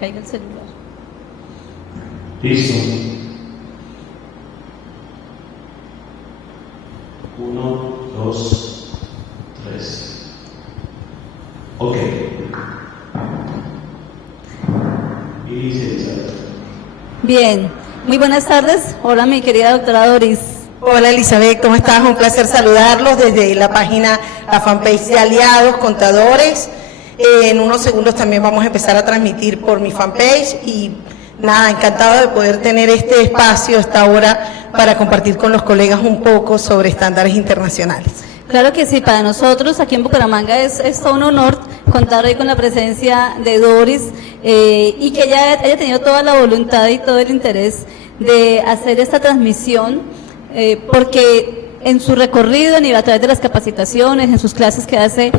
caiga el celular. Listo. 1, 2, 3. Ok. Y dice Elizabeth. Bien, muy buenas tardes. Hola, mi querida doctora Doris. Hola Elizabeth, ¿cómo estás? Un placer saludarlos desde la página, la fanpage de Aliados Contadores. En unos segundos también vamos a empezar a transmitir por mi fanpage y nada, encantado de poder tener este espacio, esta hora, para compartir con los colegas un poco sobre estándares internacionales. Claro que sí, para nosotros aquí en Bucaramanga es todo un honor contar hoy con la presencia de Doris y que ella haya tenido toda la voluntad y todo el interés de hacer esta transmisión. Porque en su recorrido a través de las capacitaciones, en sus clases que hace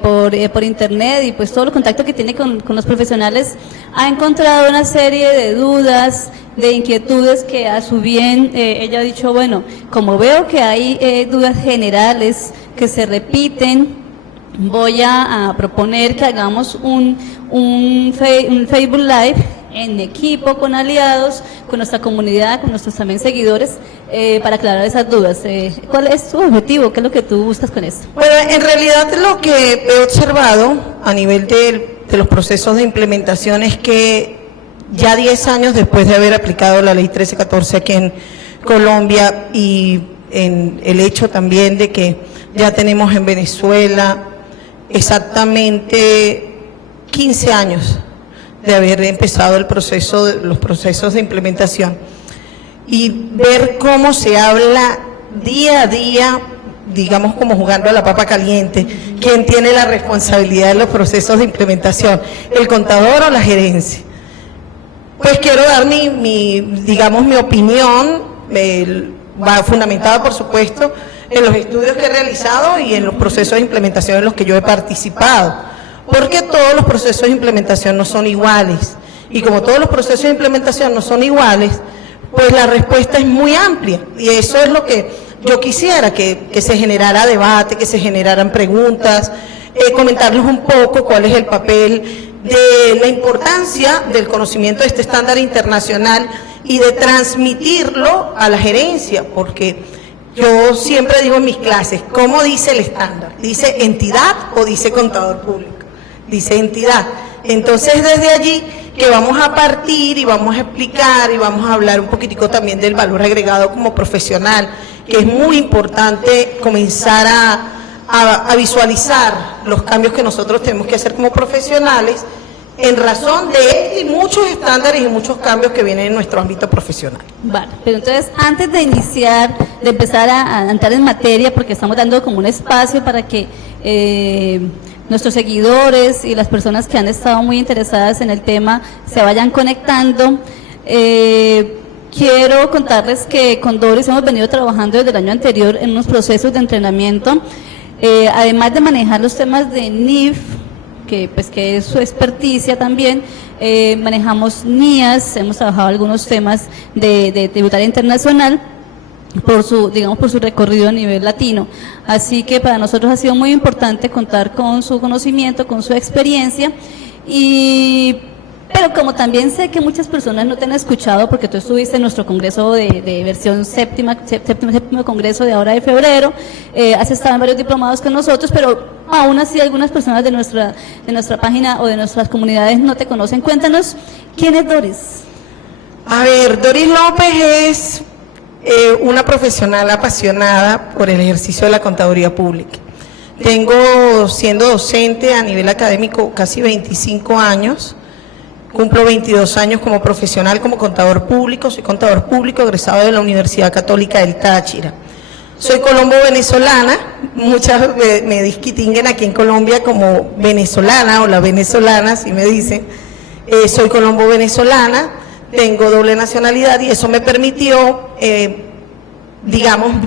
por internet y pues todo el contacto que tiene con los profesionales, ha encontrado una serie de dudas, de inquietudes que a su bien ella ha dicho, bueno, como veo que hay dudas generales que se repiten, voy a proponer que hagamos un Facebook Live en equipo, con aliados, con nuestra comunidad, con nuestros también seguidores, para aclarar esas dudas. ¿Cuál es tu objetivo? ¿Qué es lo que tú buscas con esto? Bueno, en realidad lo que he observado a nivel de los procesos de implementación es que ya 10 años después de haber aplicado la ley 1314 aquí en Colombia y en el hecho también de que ya tenemos en Venezuela exactamente 15 años de haber empezado los procesos de implementación y ver cómo se habla día a día, digamos como jugando a la papa caliente, quién tiene la responsabilidad de los procesos de implementación, el contador o la gerencia. Pues quiero dar mi opinión, fundamentada por supuesto en los estudios que he realizado y en los procesos de implementación en los que yo he participado. Porque todos los procesos de implementación no son iguales. Y como todos los procesos de implementación no son iguales, pues la respuesta es muy amplia. Y eso es lo que yo quisiera, que se generara debate, que se generaran preguntas, comentarles un poco cuál es el papel de la importancia del conocimiento de este estándar internacional y de transmitirlo a la gerencia, porque yo siempre digo en mis clases, ¿cómo dice el estándar? ¿Dice entidad o dice contador público? Dice entidad. Entonces desde allí que vamos a partir y vamos a explicar y vamos a hablar un poquitico también del valor agregado como profesional, que es muy importante comenzar a visualizar los cambios que nosotros tenemos que hacer como profesionales en razón de este y muchos estándares y muchos cambios que vienen en nuestro ámbito profesional. Vale, pero entonces antes de iniciar, de empezar a entrar en materia, porque estamos dando como un espacio para que nuestros seguidores y las personas que han estado muy interesadas en el tema se vayan conectando. Quiero contarles que con Doris hemos venido trabajando desde el año anterior en unos procesos de entrenamiento, además de manejar los temas de NIF, que es su experticia también, manejamos NIAS, hemos trabajado algunos temas de tributaria internacional, por su recorrido a nivel latino. Así que para nosotros ha sido muy importante contar con su conocimiento, con su experiencia, pero como también sé que muchas personas no te han escuchado, porque tú estuviste en nuestro congreso de versión séptimo congreso de ahora de febrero, has estado en varios diplomados con nosotros, pero aún así algunas personas de nuestra página o de nuestras comunidades no te conocen. Cuéntanos, ¿quién es Doris? A ver, Doris López es una profesional apasionada por el ejercicio de la contaduría pública. Tengo siendo docente a nivel académico casi 25 años, cumplo 22 años como profesional, como contador público, soy contador público egresado de la Universidad Católica del Táchira. Soy colombo-venezolana, muchas me distinguen aquí en Colombia como venezolana o la venezolana, así me dicen. Soy colombo-venezolana, tengo doble nacionalidad y eso me permitió,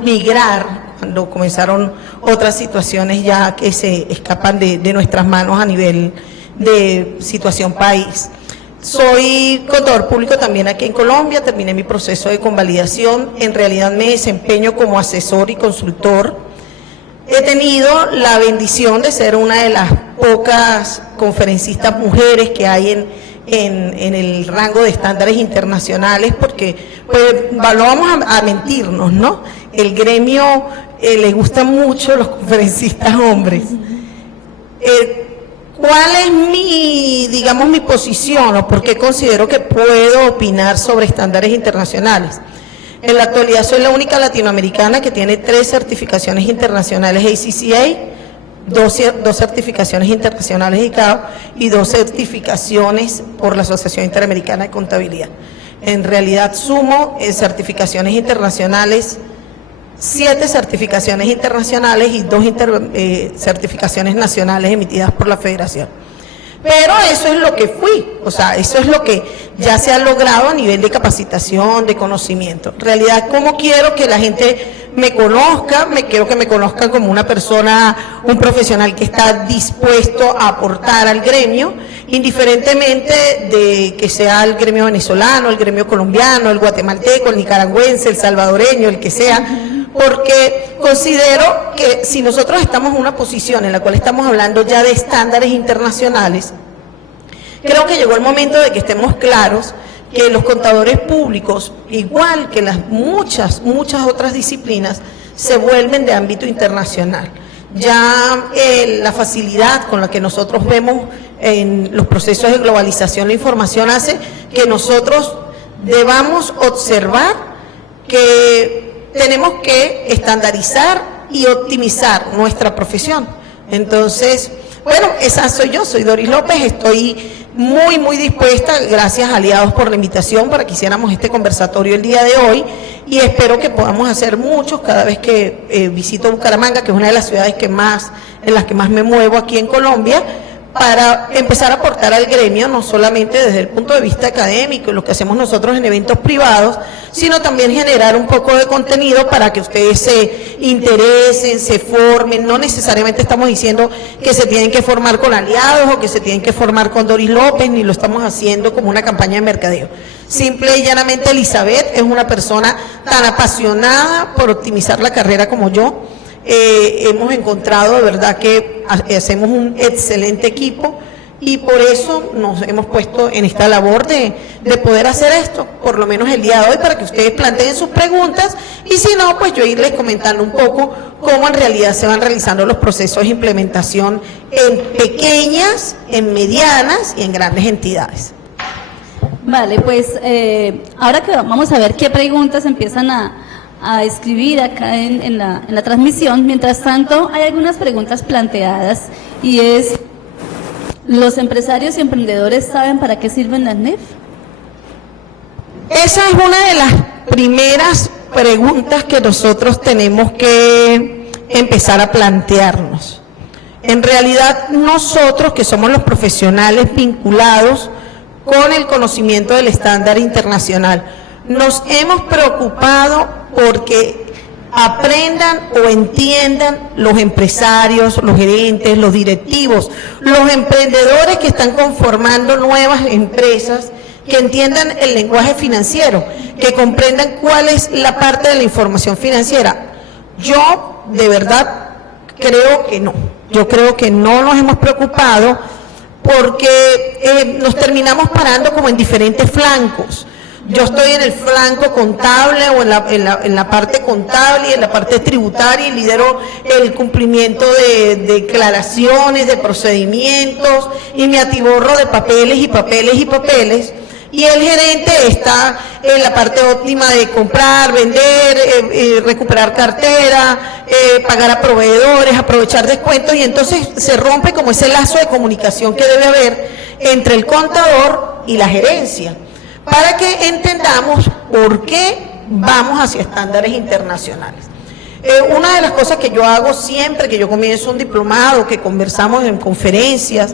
migrar cuando comenzaron otras situaciones ya que se escapan de nuestras manos a nivel de situación país. Soy contador público también aquí en Colombia, terminé mi proceso de convalidación, en realidad me desempeño como asesor y consultor. He tenido la bendición de ser una de las pocas conferencistas mujeres que hay en el rango de estándares internacionales, porque pues no vamos a mentirnos, ¿no? El gremio le gustan mucho los conferencistas hombres. ¿Cuál es mi posición o por qué considero que puedo opinar sobre estándares internacionales? En la actualidad soy la única latinoamericana que tiene 3 certificaciones internacionales ACCA, 2 certificaciones internacionales ICAO y 2 certificaciones por la Asociación Interamericana de Contabilidad. En realidad sumo certificaciones internacionales, 7 certificaciones internacionales y 2 certificaciones nacionales emitidas por la Federación. Pero eso es lo que fui, o sea, eso es lo que ya se ha logrado a nivel de capacitación, de conocimiento. En realidad, ¿cómo quiero que la gente me conozca? Quiero que me conozcan como una persona, un profesional que está dispuesto a aportar al gremio, indiferentemente de que sea el gremio venezolano, el gremio colombiano, el guatemalteco, el nicaragüense, el salvadoreño, el que sea, porque considero que si nosotros estamos en una posición en la cual estamos hablando ya de estándares internacionales, creo que llegó el momento de que estemos claros que los contadores públicos, igual que las muchas otras disciplinas, se vuelven de ámbito internacional. Ya la facilidad con la que nosotros vemos en los procesos de globalización la información hace que nosotros debamos observar que tenemos que estandarizar y optimizar nuestra profesión. Entonces, bueno, esa soy yo, soy Doris López, estoy muy dispuesta, gracias aliados por la invitación para que hiciéramos este conversatorio el día de hoy, y espero que podamos hacer muchos cada vez que visito Bucaramanga, que es una de las ciudades en las que más me muevo aquí en Colombia, para empezar a aportar al gremio, no solamente desde el punto de vista académico y lo que hacemos nosotros en eventos privados, sino también generar un poco de contenido para que ustedes se interesen, se formen. No necesariamente estamos diciendo que se tienen que formar con aliados o que se tienen que formar con Doris López, ni lo estamos haciendo como una campaña de mercadeo. Simple y llanamente Elizabeth es una persona tan apasionada por optimizar la carrera como yo. Hemos encontrado de verdad que hacemos un excelente equipo y por eso nos hemos puesto en esta labor de poder hacer esto, por lo menos el día de hoy, para que ustedes planteen sus preguntas y si no, pues yo irles comentando un poco cómo en realidad se van realizando los procesos de implementación en pequeñas, en medianas y en grandes entidades. Vale, pues ahora que vamos a ver qué preguntas empiezan a escribir acá en la transmisión. Mientras tanto, hay algunas preguntas planteadas y es, ¿los empresarios y emprendedores saben para qué sirven las NEF? Esa es una de las primeras preguntas que nosotros tenemos que empezar a plantearnos. En realidad, nosotros que somos los profesionales vinculados con el conocimiento del estándar internacional, nos hemos preocupado porque aprendan o entiendan los empresarios, los gerentes, los directivos, los emprendedores que están conformando nuevas empresas, que entiendan el lenguaje financiero, que comprendan cuál es la parte de la información financiera. Yo de verdad creo que no, yo creo que no nos hemos preocupado porque nos terminamos parando como en diferentes flancos. Yo estoy en el flanco contable o en la parte contable y en la parte tributaria y lidero el cumplimiento de declaraciones, de procedimientos y me atiborro de papeles y papeles y papeles. Y el gerente está en la parte óptima de comprar, vender, recuperar cartera, pagar a proveedores, aprovechar descuentos y entonces se rompe como ese lazo de comunicación que debe haber entre el contador y la gerencia, para que entendamos por qué vamos hacia estándares internacionales. Una de las cosas que yo hago siempre que yo comienzo un diplomado, que conversamos en conferencias,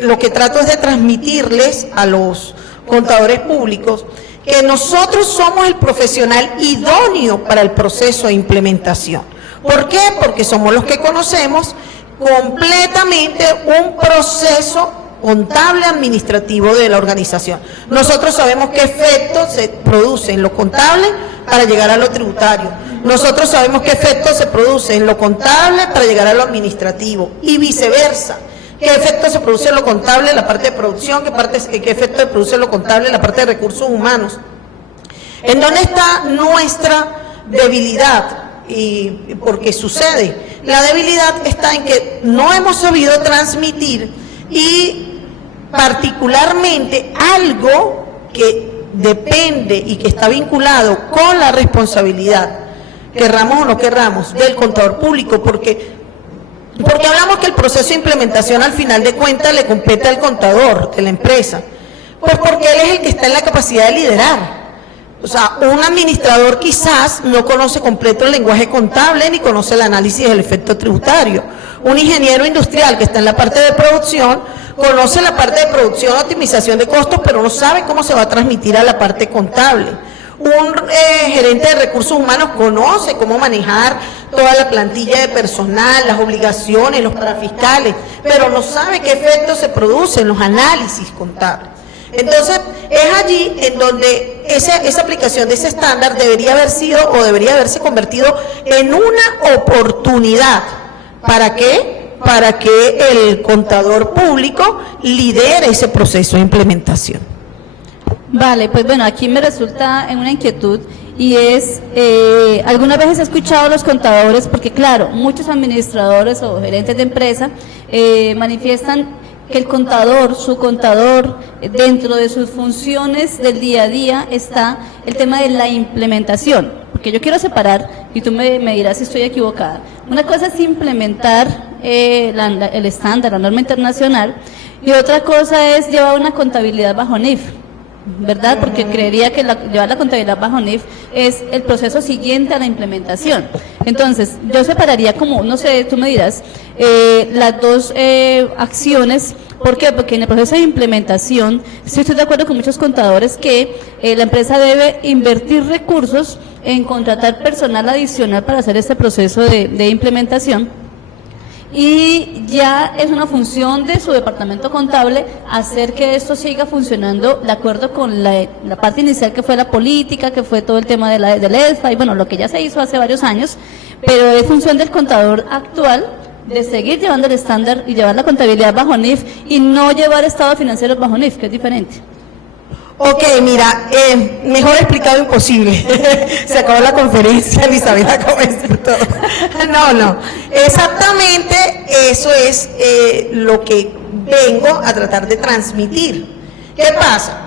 lo que trato es de transmitirles a los contadores públicos que nosotros somos el profesional idóneo para el proceso de implementación. ¿Por qué? Porque somos los que conocemos completamente un proceso contable administrativo de la organización. Nosotros sabemos qué efectos se producen en lo contable para llegar a lo tributario. Nosotros sabemos qué efectos se producen en lo contable para llegar a lo administrativo y viceversa. qué efecto se produce en lo contable en la parte de producción, qué efecto se produce en lo contable en la parte de recursos humanos. ¿En dónde está nuestra debilidad? Y porque sucede, la debilidad está en que no hemos sabido transmitir y particularmente algo que depende y que está vinculado con la responsabilidad, querramos o no querramos, del contador público, porque hablamos que el proceso de implementación al final de cuentas le compete al contador de la empresa, pues porque él es el que está en la capacidad de liderar. O sea, un administrador quizás no conoce completo el lenguaje contable ni conoce el análisis del efecto tributario. Un ingeniero industrial que está en la parte de producción conoce la parte de producción, optimización de costos, pero no sabe cómo se va a transmitir a la parte contable. Un gerente de recursos humanos conoce cómo manejar toda la plantilla de personal, las obligaciones, los parafiscales, pero no sabe qué efectos se producen en los análisis contables. Entonces, es allí en donde esa aplicación de ese estándar debería haber sido o debería haberse convertido en una oportunidad. ¿Para qué? Para que el contador público lidere ese proceso de implementación. Vale, pues bueno, aquí me resulta una inquietud y es, algunas veces he escuchado a los contadores, porque claro, muchos administradores o gerentes de empresa manifiestan que el contador, su contador, dentro de sus funciones del día a día está el tema de la implementación, porque yo quiero separar, y tú me dirás si estoy equivocada. Una cosa es implementar el estándar, la norma internacional, y otra cosa es llevar una contabilidad bajo NIF, ¿verdad? Porque creería que llevar la contabilidad bajo NIF es el proceso siguiente a la implementación. Entonces, yo separaría como, no sé, tú me dirás, las dos acciones. ¿Por qué? Porque en el proceso de implementación, sí estoy de acuerdo con muchos contadores que la empresa debe invertir recursos en contratar personal adicional para hacer este proceso de implementación. Y ya es una función de su departamento contable hacer que esto siga funcionando de acuerdo con la parte inicial, que fue la política, que fue todo el tema del EDFA y bueno, lo que ya se hizo hace varios años, pero es función del contador actual de seguir llevando el estándar y llevar la contabilidad bajo NIF y no llevar estados financieros bajo NIF, que es diferente. Ok, mira, mejor explicado imposible. Se acabó la conferencia, Elizabeth, acabó de decir todo. No, exactamente eso es lo que vengo a tratar de transmitir. ¿Qué pasa?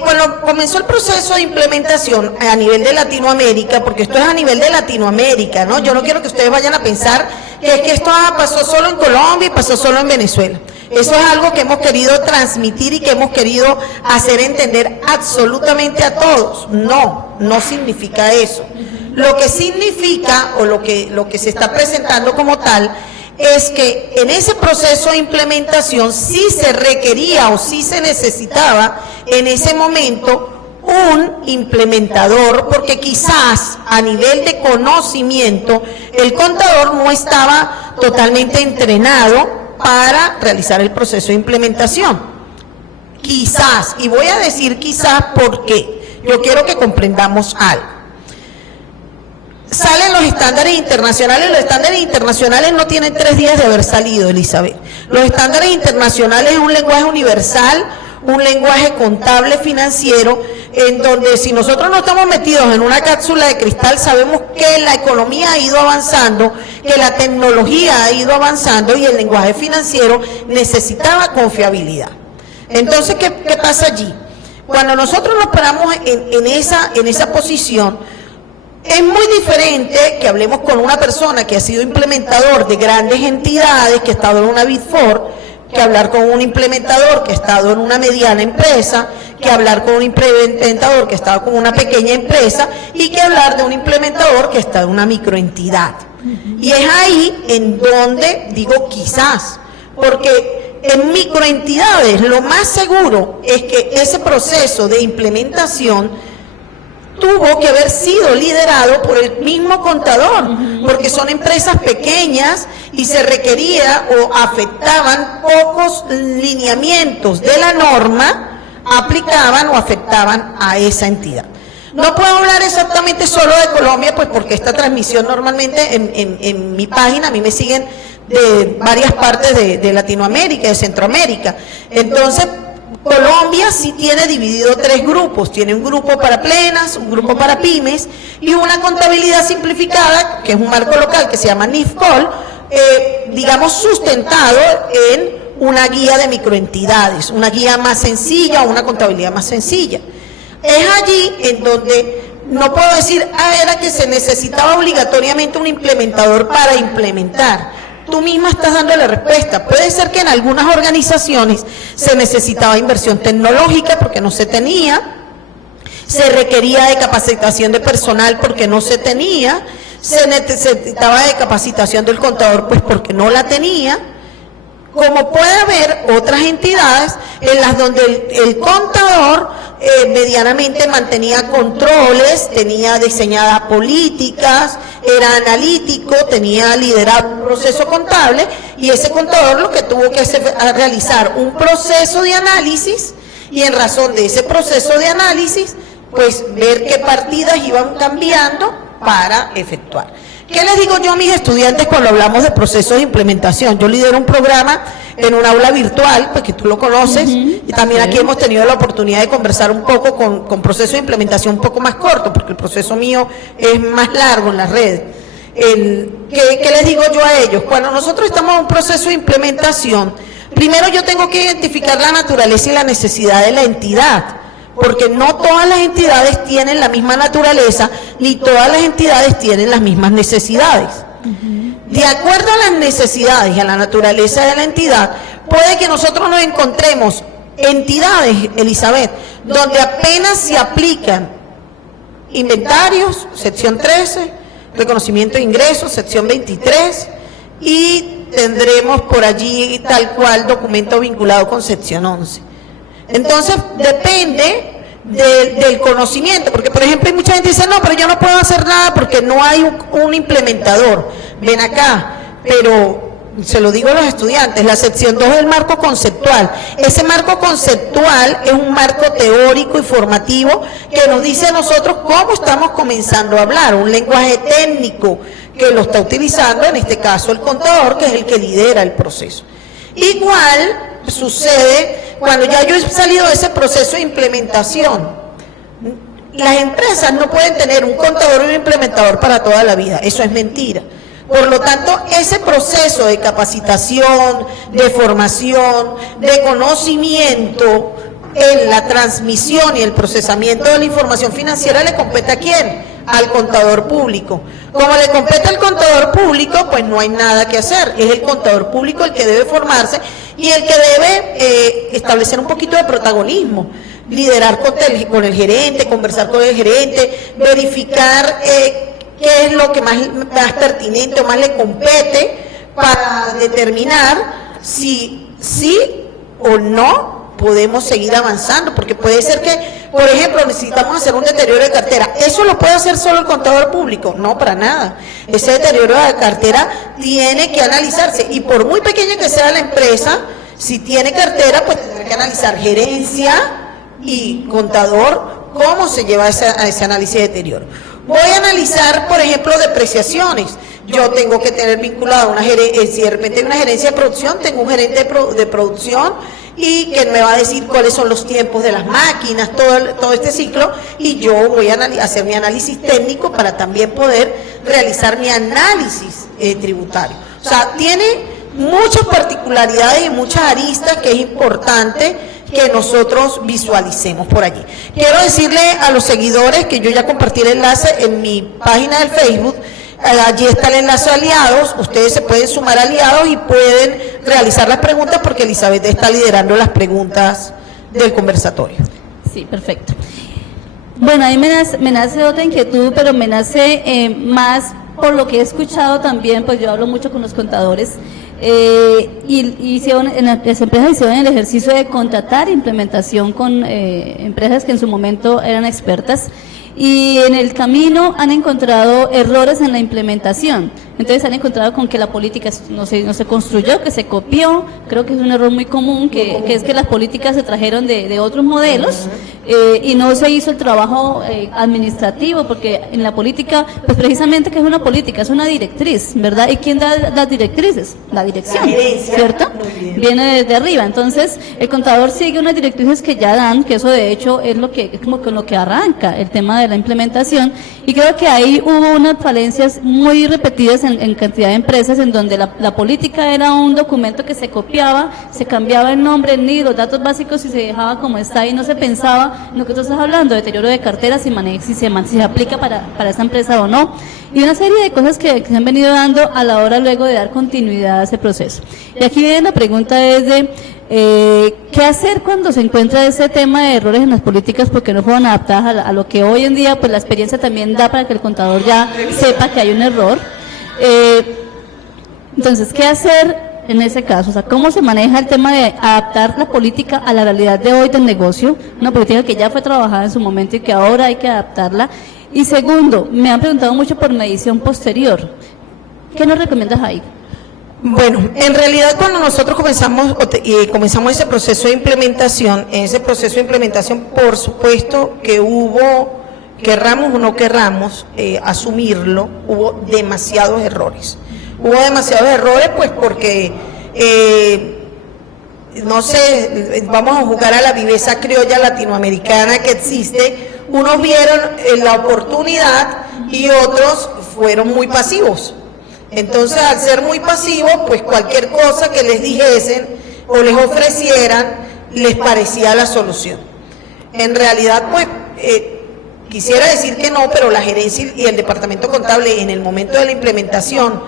Cuando comenzó el proceso de implementación a nivel de Latinoamérica, porque esto es a nivel de Latinoamérica, ¿no? Yo no quiero que ustedes vayan a pensar que esto pasó solo en Colombia y pasó solo en Venezuela. Eso es algo que hemos querido transmitir y que hemos querido hacer entender absolutamente a todos. No significa eso. Lo que significa, o lo que se está presentando como tal, es que en ese proceso de implementación sí se requería o sí se necesitaba en ese momento un implementador, porque quizás a nivel de conocimiento el contador no estaba totalmente entrenado para realizar el proceso de implementación. Quizás, y voy a decir quizás porque yo quiero que comprendamos algo. Salen los estándares internacionales no tienen 3 días de haber salido, Elizabeth. Los estándares internacionales es un lenguaje universal, un lenguaje contable financiero, en donde si nosotros no estamos metidos en una cápsula de cristal, sabemos que la economía ha ido avanzando, que la tecnología ha ido avanzando y el lenguaje financiero necesitaba confiabilidad. Entonces, ¿qué pasa allí? Cuando nosotros nos paramos en esa posición, es muy diferente que hablemos con una persona que ha sido implementador de grandes entidades, que ha estado en una Big Four, que hablar con un implementador que ha estado en una mediana empresa, que hablar con un implementador que ha estado con una pequeña empresa y que hablar de un implementador que está en una microentidad. Y es ahí en donde digo quizás, porque en microentidades lo más seguro es que ese proceso de implementación tuvo que haber sido liderado por el mismo contador, porque son empresas pequeñas y se requería o afectaban pocos lineamientos de la norma, aplicaban o afectaban a esa entidad. No puedo hablar exactamente solo de Colombia, pues porque esta transmisión normalmente en mi página, a mí me siguen de varias partes de Latinoamérica, de Centroamérica. Entonces, Colombia sí tiene dividido 3 grupos, tiene un grupo para plenas, un grupo para pymes y una contabilidad simplificada, que es un marco local que se llama NIFCOL, digamos sustentado en una guía de microentidades, una guía más sencilla o una contabilidad más sencilla. Es allí en donde no puedo decir, era que se necesitaba obligatoriamente un implementador para implementar. Tú misma estás dando la respuesta. Puede ser que en algunas organizaciones se necesitaba inversión tecnológica porque no se tenía, se requería de capacitación de personal porque no se tenía, se necesitaba de capacitación del contador pues porque no la tenía. Como puede haber otras entidades en las donde el contador medianamente mantenía controles, tenía diseñadas políticas, era analítico, tenía liderado un proceso contable y ese contador lo que tuvo que hacer fue realizar un proceso de análisis y en razón de ese proceso de análisis pues ver qué partidas iban cambiando para efectuar. ¿Qué les digo yo a mis estudiantes cuando hablamos de procesos de implementación? Yo lidero un programa en un aula virtual, pues que tú lo conoces, y también aquí hemos tenido la oportunidad de conversar un poco con procesos de implementación un poco más corto, porque el proceso mío es más largo en las redes. ¿Qué les digo yo a ellos? Cuando nosotros estamos en un proceso de implementación, primero yo tengo que identificar la naturaleza y la necesidad de la entidad, porque no todas las entidades tienen la misma naturaleza, ni todas las entidades tienen las mismas necesidades. De acuerdo a las necesidades y a la naturaleza de la entidad, puede que nosotros nos encontremos entidades, Elizabeth, donde apenas se aplican inventarios, sección 13, reconocimiento de ingresos, sección 23, y tendremos por allí tal cual documento vinculado con sección 11. Entonces, depende del conocimiento, porque por ejemplo hay mucha gente que dice, no, pero yo no puedo hacer nada porque no hay un implementador. Ven acá, pero se lo digo a los estudiantes, la sección 2 del marco conceptual. Ese marco conceptual es un marco teórico y formativo que nos dice a nosotros cómo estamos comenzando a hablar, un lenguaje técnico que lo está utilizando, en este caso el contador, que es el que lidera el proceso. Igual sucede cuando ya yo he salido de ese proceso de implementación. Las empresas no pueden tener un contador y un implementador para toda la vida, eso es mentira. Por lo tanto, ese proceso de capacitación, de formación, de conocimiento en la transmisión y el procesamiento de la información financiera le compete ¿a quién? Al contador público. Como le compete al contador público, pues no hay nada que hacer. Es el contador público el que debe formarse y el que debe establecer un poquito de protagonismo, liderar con el gerente, conversar con el gerente, verificar qué es lo que más pertinente o más le compete para determinar si sí o no podemos seguir avanzando, porque puede ser que, por ejemplo, necesitamos hacer un deterioro de cartera. ¿Eso lo puede hacer solo el contador público? No, para nada. Ese deterioro de cartera tiene que analizarse, y por muy pequeña que sea la empresa, si tiene cartera, pues tendrá que analizar gerencia y contador cómo se lleva a ese análisis de deterioro. Voy a analizar, por ejemplo, depreciaciones. Yo tengo que tener vinculado una gerencia, si de repente hay una gerencia de producción, tengo un gerente de producción y que me va a decir cuáles son los tiempos de las máquinas, todo este ciclo, y yo voy a hacer mi análisis técnico para también poder realizar mi análisis tributario. O sea, tiene muchas particularidades y muchas aristas que es importante que nosotros visualicemos por allí. Quiero decirle a los seguidores que yo ya compartí el enlace en mi página del Facebook. Allí está el enlace a aliados, ustedes se pueden sumar a aliados y pueden realizar las preguntas porque Elizabeth está liderando las preguntas del conversatorio. Sí, perfecto. Bueno, ahí me nace otra inquietud, pero me nace más por lo que he escuchado también, pues yo hablo mucho con los contadores, y las empresas hicieron el ejercicio de contratar implementación con empresas que en su momento eran expertas, y en el camino han encontrado errores en la implementación. entonces se han encontrado con que la política no se construyó, que se copió. Creo que es un error muy común, que es que las políticas se trajeron de otros modelos y no se hizo el trabajo administrativo, porque en la política, pues precisamente que es una política, es una directriz, ¿verdad? ¿Y quién da las directrices? La dirección, ¿cierto? Viene desde arriba. Entonces, el contador sigue unas directrices que ya dan, que eso de hecho es como con lo que arranca el tema de la implementación, y creo que ahí hubo unas falencias muy repetidas en cantidad de empresas, en donde la política era un documento que se copiaba, se cambiaba el nombre, ni los datos básicos, y se dejaba como está, y no se pensaba en lo que tú estás hablando, deterioro de cartera, si se aplica para esa empresa o no, y una serie de cosas que se han venido dando a la hora luego de dar continuidad a ese proceso. Y aquí viene la pregunta es de ¿qué hacer cuando se encuentra ese tema de errores en las políticas porque no fueron adaptadas a lo que hoy en día pues la experiencia también da para que el contador ya sepa que hay un error? Entonces, ¿qué hacer en ese caso? O sea, ¿cómo se maneja el tema de adaptar la política a la realidad de hoy del negocio? Una política que ya fue trabajada en su momento y que ahora hay que adaptarla. Y segundo, me han preguntado mucho por medición posterior. ¿Qué nos recomiendas ahí? Bueno, en realidad cuando nosotros comenzamos ese proceso de implementación, por supuesto que hubo, querramos o no querramos asumirlo, hubo demasiados errores. Pues porque, no sé, vamos a jugar a la viveza criolla latinoamericana que existe. Unos vieron la oportunidad y otros fueron muy pasivos. Entonces, al ser muy pasivos, pues cualquier cosa que les dijesen o les ofrecieran, les parecía la solución. En realidad, pues, quisiera decir que no, pero la gerencia y el departamento contable en el momento de la implementación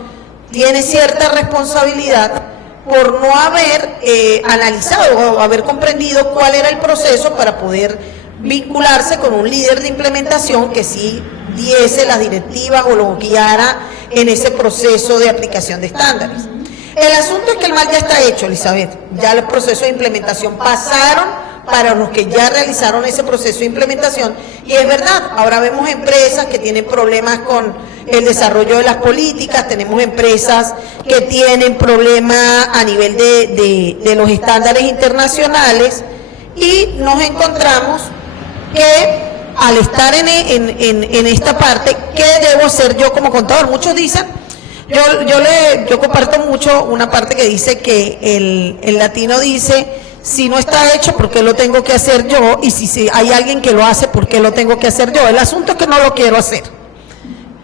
tiene cierta responsabilidad por no haber analizado o haber comprendido cuál era el proceso para poder vincularse con un líder de implementación que sí diese las directivas o lo guiara en ese proceso de aplicación de estándares. El asunto es que el mal ya está hecho, Elizabeth. Ya los procesos de implementación pasaron para los que ya realizaron ese proceso de implementación. Y es verdad, ahora vemos empresas que tienen problemas con el desarrollo de las políticas, tenemos empresas que tienen problemas a nivel de los estándares internacionales, y nos encontramos que al estar en esta parte, ¿qué debo hacer yo como contador? Muchos dicen, yo comparto mucho una parte que dice que el latino dice, si no está hecho, ¿por qué lo tengo que hacer yo? Y si hay alguien que lo hace, ¿por qué lo tengo que hacer yo? El asunto es que no lo quiero hacer.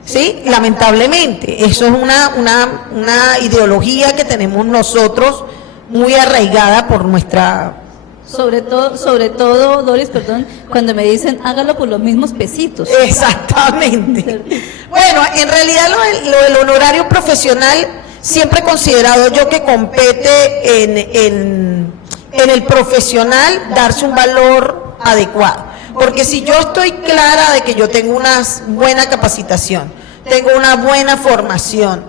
¿Sí? Lamentablemente, eso es una ideología que tenemos nosotros muy arraigada por nuestra... Sobre todo, Doris, perdón, cuando me dicen, hágalo por los mismos pesitos. Exactamente. Bueno, en realidad lo del honorario profesional, siempre he considerado yo que compete en el profesional darse un valor adecuado. Porque si yo estoy clara de que yo tengo una buena capacitación, tengo una buena formación,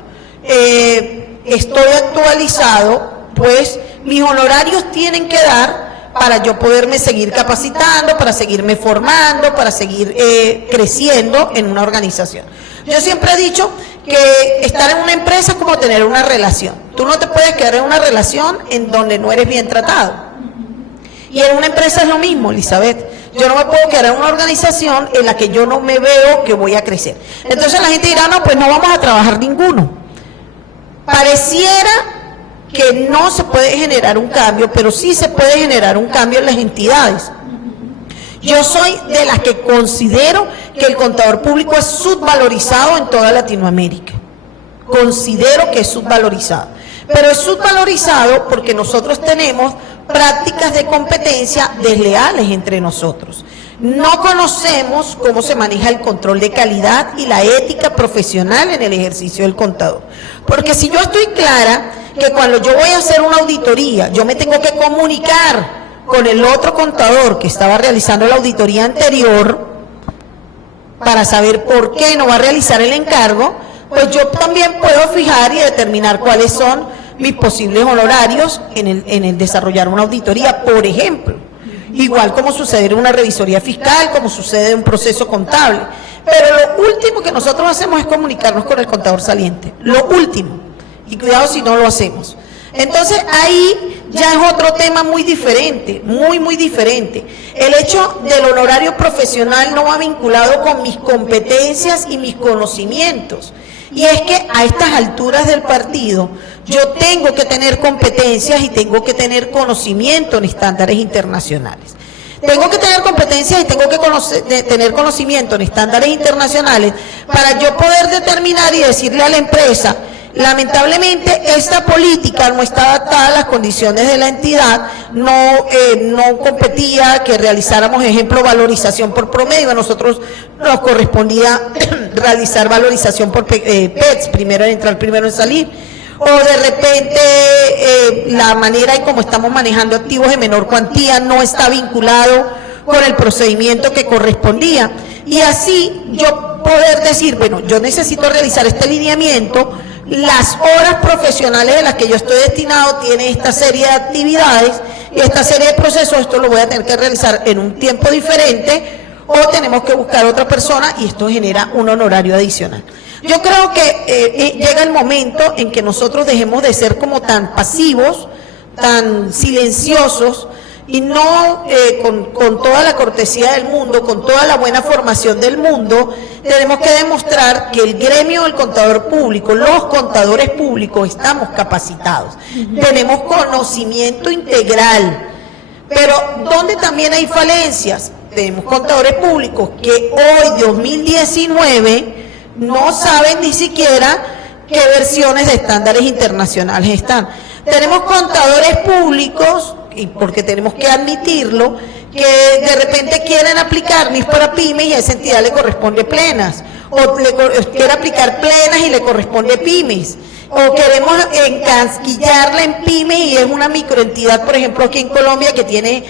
estoy actualizado, pues mis honorarios tienen que dar para yo poderme seguir capacitando, para seguirme formando, para seguir creciendo en una organización. Yo siempre he dicho que estar en una empresa es como tener una relación. Tú no te puedes quedar en una relación en donde no eres bien tratado. Y en una empresa es lo mismo, Elizabeth. Yo no me puedo quedar en una organización en la que yo no me veo que voy a crecer. Entonces la gente dirá, no, pues no vamos a trabajar ninguno. Pareciera que no se puede generar un cambio, pero sí se puede generar un cambio en las entidades. Yo soy de las que considero que el contador público es subvalorizado en toda Latinoamérica. Considero que es subvalorizado. Pero es subvalorizado porque nosotros tenemos prácticas de competencia desleales entre nosotros. No conocemos cómo se maneja el control de calidad y la ética profesional en el ejercicio del contador. Porque si yo estoy clara que cuando yo voy a hacer una auditoría, yo me tengo que comunicar con el otro contador que estaba realizando la auditoría anterior para saber por qué no va a realizar el encargo, pues yo también puedo fijar y determinar cuáles son mis posibles honorarios en el desarrollar una auditoría, por ejemplo. Igual como sucede en una revisoría fiscal, como sucede en un proceso contable. Pero lo último que nosotros hacemos es comunicarnos con el contador saliente, lo último, y cuidado si no lo hacemos. Entonces ahí ya es otro tema muy diferente, muy diferente. El hecho del honorario profesional no va vinculado con mis competencias y mis conocimientos. Y es que a estas alturas del partido yo tengo que tener competencias y tengo que tener conocimiento en estándares internacionales. Tengo que tener competencias y tengo que tener conocimiento en estándares internacionales para yo poder determinar y decirle a la empresa: lamentablemente esta política no está adaptada a las condiciones de la entidad, no competía que realizáramos, ejemplo, valorización por promedio. A nosotros nos correspondía realizar valorización por PETS, primero en entrar, primero en salir. O de repente la manera en cómo estamos manejando activos de menor cuantía no está vinculado con el procedimiento que correspondía. Y así yo poder decir, bueno, yo necesito realizar este lineamiento, las horas profesionales de las que yo estoy destinado tiene esta serie de actividades y esta serie de procesos, esto lo voy a tener que realizar en un tiempo diferente, o tenemos que buscar otra persona y esto genera un honorario adicional. Yo creo que llega el momento en que nosotros dejemos de ser como tan pasivos, tan silenciosos, y no con toda la cortesía del mundo, con toda la buena formación del mundo, tenemos que demostrar que el gremio del contador público, los contadores públicos, estamos capacitados, tenemos conocimiento integral, pero donde también hay falencias, tenemos contadores públicos que hoy, 2019, no saben ni siquiera qué versiones de estándares internacionales están. Tenemos contadores públicos, y porque tenemos que admitirlo, que de repente quieren aplicar NIF para pymes y a esa entidad le corresponde plenas, o quiere aplicar plenas y le corresponde pymes, o queremos encasquillarla en pymes y es una microentidad, por ejemplo, aquí en Colombia que tiene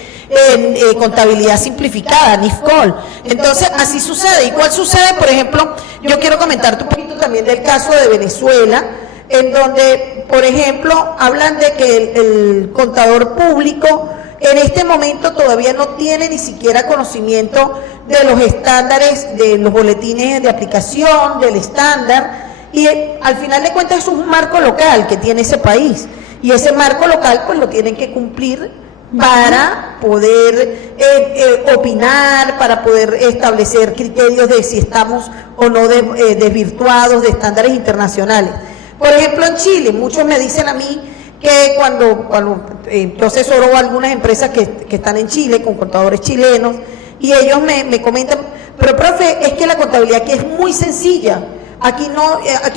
contabilidad simplificada, NIFCOL. Entonces, así sucede. ¿Y cuál sucede? Por ejemplo, yo quiero comentarte un poquito también del caso de Venezuela, en donde, por ejemplo, hablan de que el contador público en este momento todavía no tiene ni siquiera conocimiento de los estándares, de los boletines de aplicación, del estándar, y al final de cuentas es un marco local que tiene ese país, y ese marco local pues lo tienen que cumplir para poder opinar, para poder establecer criterios de si estamos o no desvirtuados de estándares internacionales. Por ejemplo, en Chile, muchos me dicen a mí que cuando yo asesoro a algunas empresas que están en Chile, con contadores chilenos, y ellos me comentan, pero profe, es que la contabilidad aquí es muy sencilla, aquí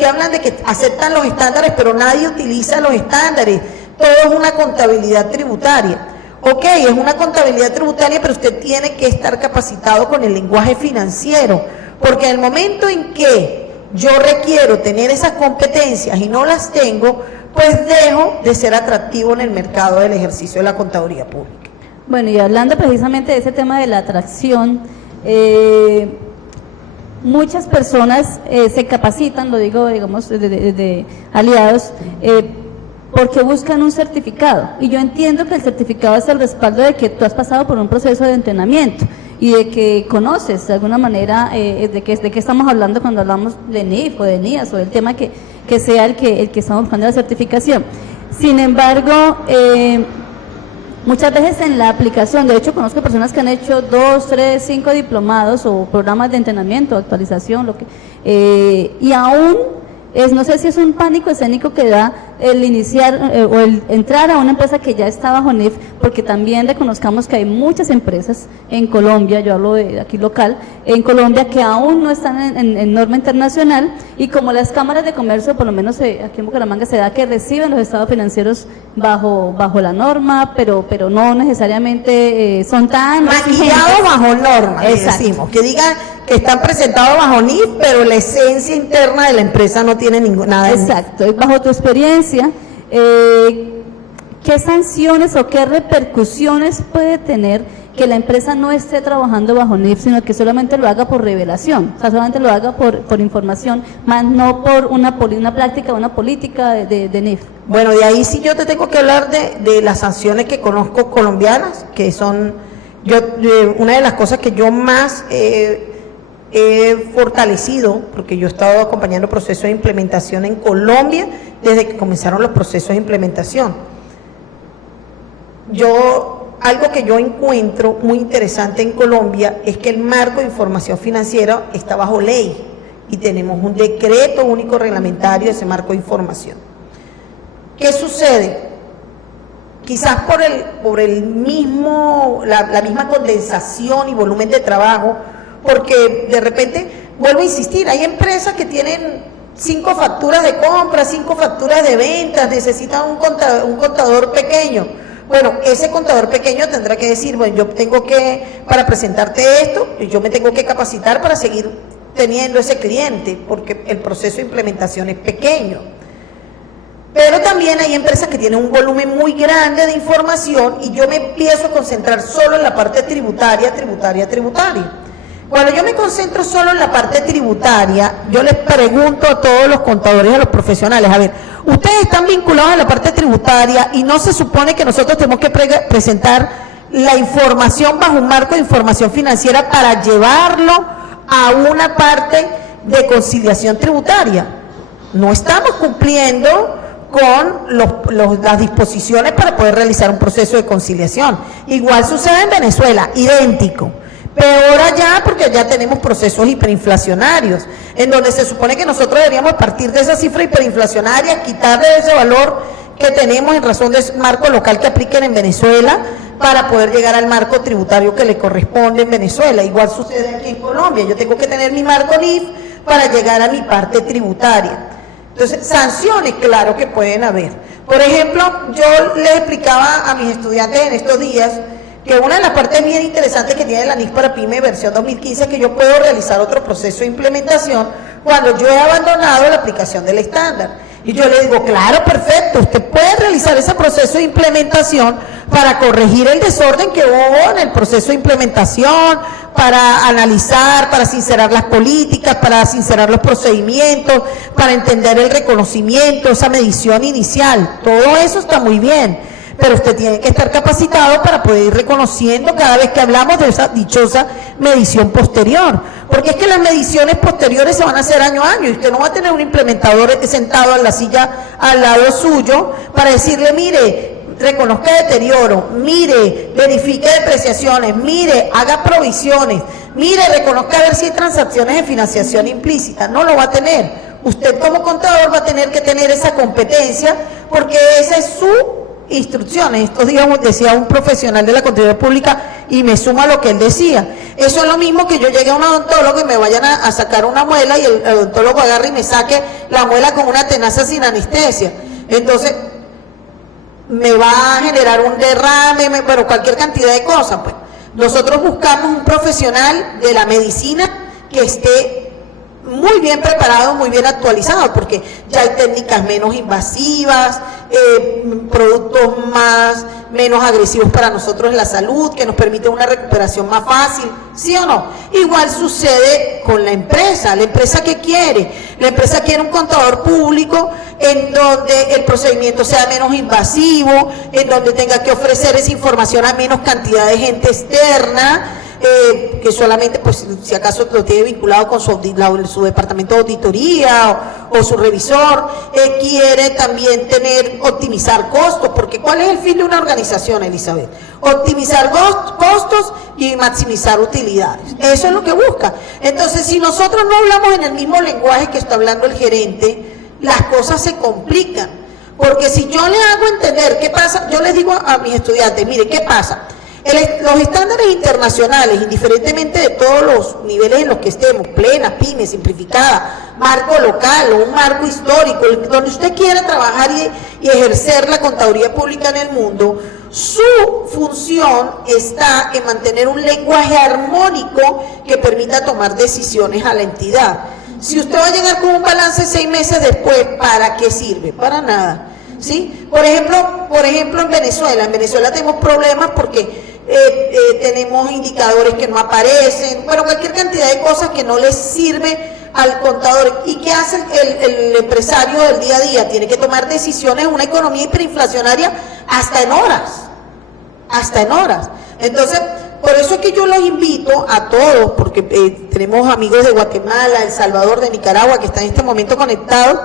hablan de que aceptan los estándares, pero nadie utiliza los estándares, todo es una contabilidad tributaria. Ok, es una contabilidad tributaria, pero usted tiene que estar capacitado con el lenguaje financiero, porque en el momento en que yo requiero tener esas competencias y no las tengo, pues dejo de ser atractivo en el mercado del ejercicio de la contaduría pública. Bueno, y hablando precisamente de ese tema de la atracción, muchas personas se capacitan, lo digo, digamos, de aliados, porque buscan un certificado, y yo entiendo que el certificado es el respaldo de que tú has pasado por un proceso de entrenamiento y de que conoces de alguna manera de qué estamos hablando cuando hablamos de NIF o de NIAS o del tema que sea el que estamos buscando la certificación. Sin embargo, muchas veces en la aplicación, de hecho conozco personas que han hecho 2, 3, 5 diplomados o programas de entrenamiento, actualización, y aún no sé si es un pánico escénico que da el iniciar o el entrar a una empresa que ya está bajo NIF, porque también reconozcamos que hay muchas empresas en Colombia, yo hablo de aquí local, en Colombia que aún no están en norma internacional, y como las cámaras de comercio, por lo menos aquí en Bucaramanga se da que reciben los estados financieros bajo la norma, pero no necesariamente son tan maquillados bajo norma, decimos, que digan que están presentados bajo NIF, pero la esencia interna de la empresa no tiene nada de NIF. Exacto, y bajo tu experiencia, ¿qué sanciones o qué repercusiones puede tener que la empresa no esté trabajando bajo NIF, sino que solamente lo haga por revelación, o sea, solamente lo haga por información, más no por una práctica o una política de NIF? Bueno, de ahí sí yo te tengo que hablar de las sanciones que conozco colombianas, que son, una de las cosas que yo más he fortalecido, porque yo he estado acompañando procesos de implementación en Colombia desde que comenzaron los procesos de implementación. Algo que yo encuentro muy interesante en Colombia es que el marco de información financiera está bajo ley y tenemos un decreto único reglamentario de ese marco de información. ¿Qué sucede? Quizás por la misma condensación y volumen de trabajo, porque de repente, vuelvo a insistir, hay empresas que tienen 5 facturas de compra, 5 facturas de ventas, necesitan un contador pequeño. Bueno, ese contador pequeño tendrá que decir, bueno, yo tengo que, para presentarte esto, yo me tengo que capacitar para seguir teniendo ese cliente, porque el proceso de implementación es pequeño. Pero también hay empresas que tienen un volumen muy grande de información y yo me empiezo a concentrar solo en la parte tributaria. Cuando yo me concentro solo en la parte tributaria, yo les pregunto a todos los contadores, a los profesionales, a ver, ustedes están vinculados a la parte tributaria y no se supone que nosotros tenemos que presentar la información bajo un marco de información financiera para llevarlo a una parte de conciliación tributaria. No estamos cumpliendo con las disposiciones para poder realizar un proceso de conciliación. Igual sucede en Venezuela, idéntico. Peor allá, porque allá tenemos procesos hiperinflacionarios, en donde se supone que nosotros deberíamos partir de esa cifra hiperinflacionaria, quitarle ese valor que tenemos en razón del marco local que apliquen en Venezuela, para poder llegar al marco tributario que le corresponde en Venezuela. Igual sucede aquí en Colombia, yo tengo que tener mi marco NIF para llegar a mi parte tributaria. Entonces, sanciones, claro que pueden haber. Por ejemplo, yo les explicaba a mis estudiantes en estos días que una de las partes bien interesantes que tiene la NIF para PYME versión 2015 es que yo puedo realizar otro proceso de implementación cuando yo he abandonado la aplicación del estándar. Y yo le digo, claro, perfecto, usted puede realizar ese proceso de implementación para corregir el desorden que hubo en el proceso de implementación, para analizar, para sincerar las políticas, para sincerar los procedimientos, para entender el reconocimiento, esa medición inicial. Todo eso está muy bien, pero usted tiene que estar capacitado para poder ir reconociendo cada vez que hablamos de esa dichosa medición posterior. Porque es que las mediciones posteriores se van a hacer año a año y usted no va a tener un implementador sentado en la silla al lado suyo para decirle, mire, reconozca deterioro, mire, verifique depreciaciones, mire, haga provisiones, mire, reconozca a ver si hay transacciones de financiación implícita. No lo va a tener. Usted como contador va a tener que tener esa competencia porque esa es su instrucciones. Estos días decía un profesional de la contaduría pública y me suma lo que él decía. Eso es lo mismo que yo llegue a un odontólogo y me vayan a sacar una muela y el odontólogo agarre y me saque la muela con una tenaza sin anestesia. Entonces me va a generar un derrame, bueno, cualquier cantidad de cosas. Pues nosotros buscamos un profesional de la medicina que esté muy bien preparado, muy bien actualizado, porque ya hay técnicas menos invasivas, productos menos agresivos para nosotros en la salud, que nos permiten una recuperación más fácil, ¿sí o no? Igual sucede con la empresa ¿qué quiere? La empresa quiere un contador público en donde el procedimiento sea menos invasivo, en donde tenga que ofrecer esa información a menos cantidad de gente externa, que solamente, pues, si acaso lo tiene vinculado con su departamento de auditoría o su revisor. Quiere también optimizar costos, porque ¿cuál es el fin de una organización, Elizabeth? Optimizar costos y maximizar utilidades. Eso es lo que busca. Entonces, si nosotros no hablamos en el mismo lenguaje que está hablando el gerente, las cosas se complican. Porque si yo le hago entender qué pasa, yo les digo a mis estudiantes, mire, ¿qué pasa? Los estándares internacionales, indiferentemente de todos los niveles en los que estemos, plena, PYME, simplificada, marco local o un marco histórico, donde usted quiera trabajar y ejercer la contaduría pública en el mundo, su función está en mantener un lenguaje armónico que permita tomar decisiones a la entidad. Si usted va a llegar con un balance 6 meses después, ¿para qué sirve? Para nada. ¿Sí? Por ejemplo, en Venezuela tenemos problemas porque tenemos indicadores que no aparecen, bueno, cualquier cantidad de cosas que no les sirve al contador. ¿Y qué hace el empresario del día a día? Tiene que tomar decisiones en una economía hiperinflacionaria hasta en horas. Entonces, por eso es que yo los invito a todos, porque tenemos amigos de Guatemala, El Salvador, de Nicaragua, que están en este momento conectados,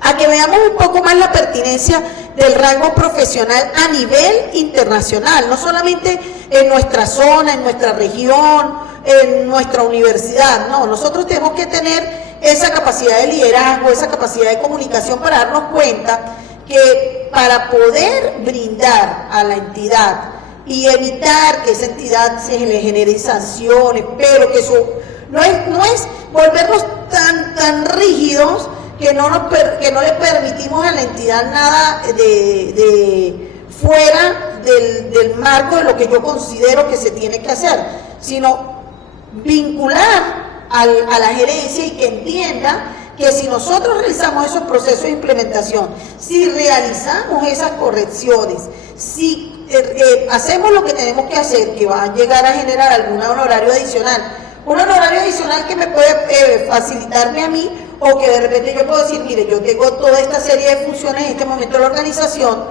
a que veamos un poco más la pertinencia del rango profesional a nivel internacional, no solamente en nuestra zona, en nuestra región, en nuestra universidad. No, nosotros tenemos que tener esa capacidad de liderazgo, esa capacidad de comunicación para darnos cuenta que para poder brindar a la entidad y evitar que esa entidad se le genere sanciones, pero que eso no es volvernos tan rígidos que no le permitimos a la entidad nada de fuera del marco de lo que yo considero que se tiene que hacer, sino vincular a la gerencia y que entienda que si nosotros realizamos esos procesos de implementación, si realizamos esas correcciones, si hacemos lo que tenemos que hacer, que va a llegar a generar algún honorario adicional, un honorario adicional que me puede facilitarme a mí, o que de repente yo puedo decir, mire, yo tengo toda esta serie de funciones en este momento de la organización,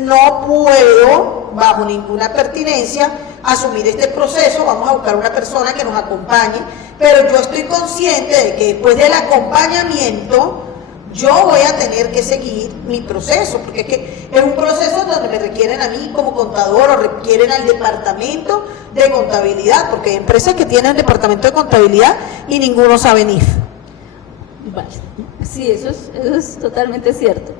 no puedo, bajo ninguna pertinencia, asumir este proceso, vamos a buscar una persona que nos acompañe, pero yo estoy consciente de que después del acompañamiento, yo voy a tener que seguir mi proceso, porque es que es un proceso donde me requieren a mí como contador o requieren al departamento de contabilidad, porque hay empresas que tienen departamento de contabilidad y ninguno sabe NIF. Vale, sí, eso es totalmente cierto.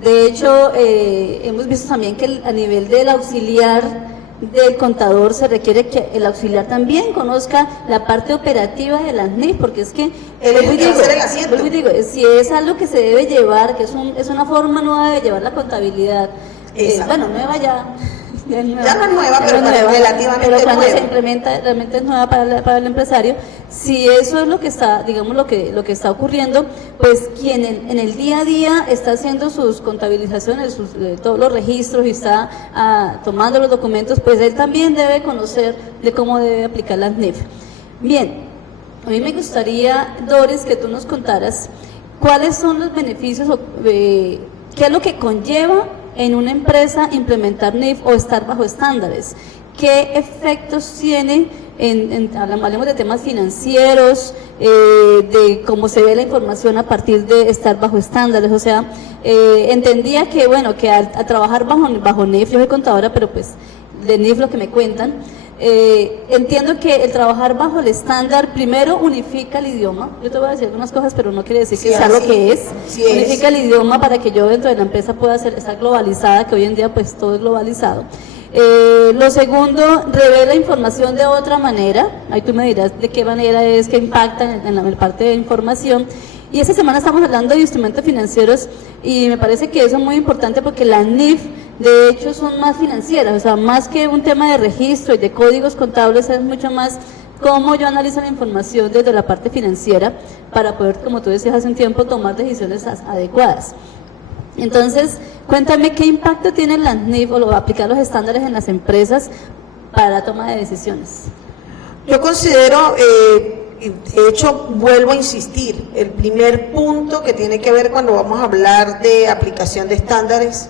De hecho, hemos visto también que a nivel del auxiliar del contador se requiere que el auxiliar también conozca la parte operativa de las NIF, porque es que, digo, si es algo que se debe llevar, que es una forma nueva de llevar la contabilidad, bueno, nueva ya no es nueva, pero relativamente pero cuando nueva se implementa realmente es nueva para el empresario. Si eso es lo que está, digamos, lo que está ocurriendo, pues quien en el día a día está haciendo sus contabilizaciones, todos los registros y está tomando los documentos, pues él también debe conocer de cómo debe aplicar las NIF. Bien, a mí me gustaría, Doris, que tú nos contaras cuáles son los beneficios, qué es lo que conlleva en una empresa implementar NIF o estar bajo estándares. ¿Qué efectos tiene hablemos de temas financieros, de cómo se ve la información a partir de estar bajo estándares? O sea, entendía que, bueno, que al trabajar bajo NIF, yo soy contadora, pero pues de NIF lo que me cuentan, entiendo que el trabajar bajo el estándar primero unifica el idioma. Yo te voy a decir algunas cosas, pero no quiere decir que sea lo que es. Sí, unifica el idioma para que yo dentro de la empresa pueda estar globalizada, que hoy en día pues todo es globalizado. Lo segundo, revela información de otra manera. Ahí tú me dirás de qué manera es que impacta en la parte de información. Y esta semana estamos hablando de instrumentos financieros y me parece que eso es muy importante porque las NIF de hecho son más financieras, o sea, más que un tema de registro y de códigos contables, es mucho más cómo yo analizo la información desde la parte financiera para poder, como tú decías hace un tiempo, tomar decisiones adecuadas. Entonces, cuéntame qué impacto tienen las NIF o aplicar los estándares en las empresas para la toma de decisiones. Yo considero, de hecho, vuelvo a insistir, el primer punto que tiene que ver cuando vamos a hablar de aplicación de estándares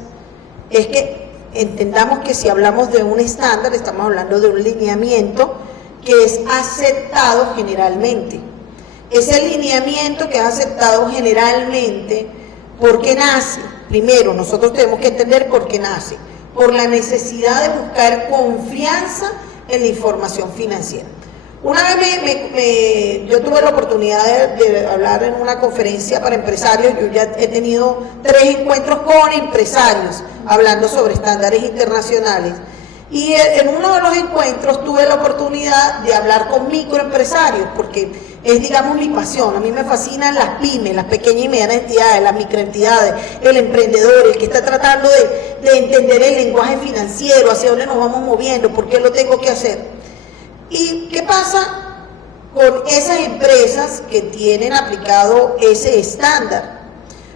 es que entendamos que si hablamos de un estándar, estamos hablando de un lineamiento que es aceptado generalmente. Ese lineamiento que es aceptado generalmente, ¿por qué nace? Primero, nosotros tenemos que entender por qué nace. Por la necesidad de buscar confianza en la información financiera. Una vez yo tuve la oportunidad de hablar en una conferencia para empresarios. Yo ya he tenido 3 encuentros con empresarios hablando sobre estándares internacionales. Y en uno de los encuentros tuve la oportunidad de hablar con microempresarios, porque es, digamos, mi pasión. A mí me fascinan las pymes, las pequeñas y medianas entidades, las microentidades, el emprendedor, el que está tratando de entender el lenguaje financiero, hacia dónde nos vamos moviendo, por qué lo tengo que hacer. ¿Y qué pasa con esas empresas que tienen aplicado ese estándar?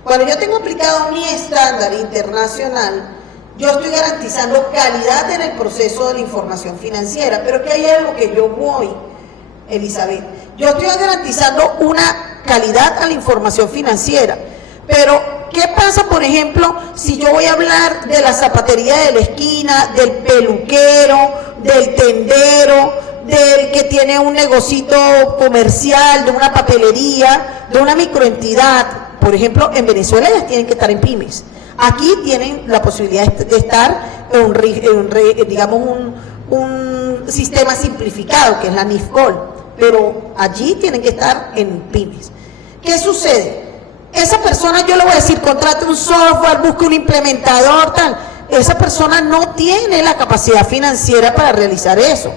Cuando yo tengo aplicado mi estándar internacional, yo estoy garantizando calidad en el proceso de la información financiera, pero que hay algo que yo voy, Elizabeth. Yo estoy garantizando una calidad a la información financiera, pero ¿qué pasa, por ejemplo, si yo voy a hablar de la zapatería de la esquina, del peluquero, del tendero, del que tiene un negocito comercial, de una papelería, de una microentidad? Por ejemplo, en Venezuela ellas tienen que estar en pymes. Aquí tienen la posibilidad de estar en digamos, un sistema simplificado, que es la NIFCOL, pero allí tienen que estar en pymes. ¿Qué sucede? Esa persona, yo le voy a decir, contrate un software, busque un implementador, tal. Esa persona no tiene la capacidad financiera para realizar eso.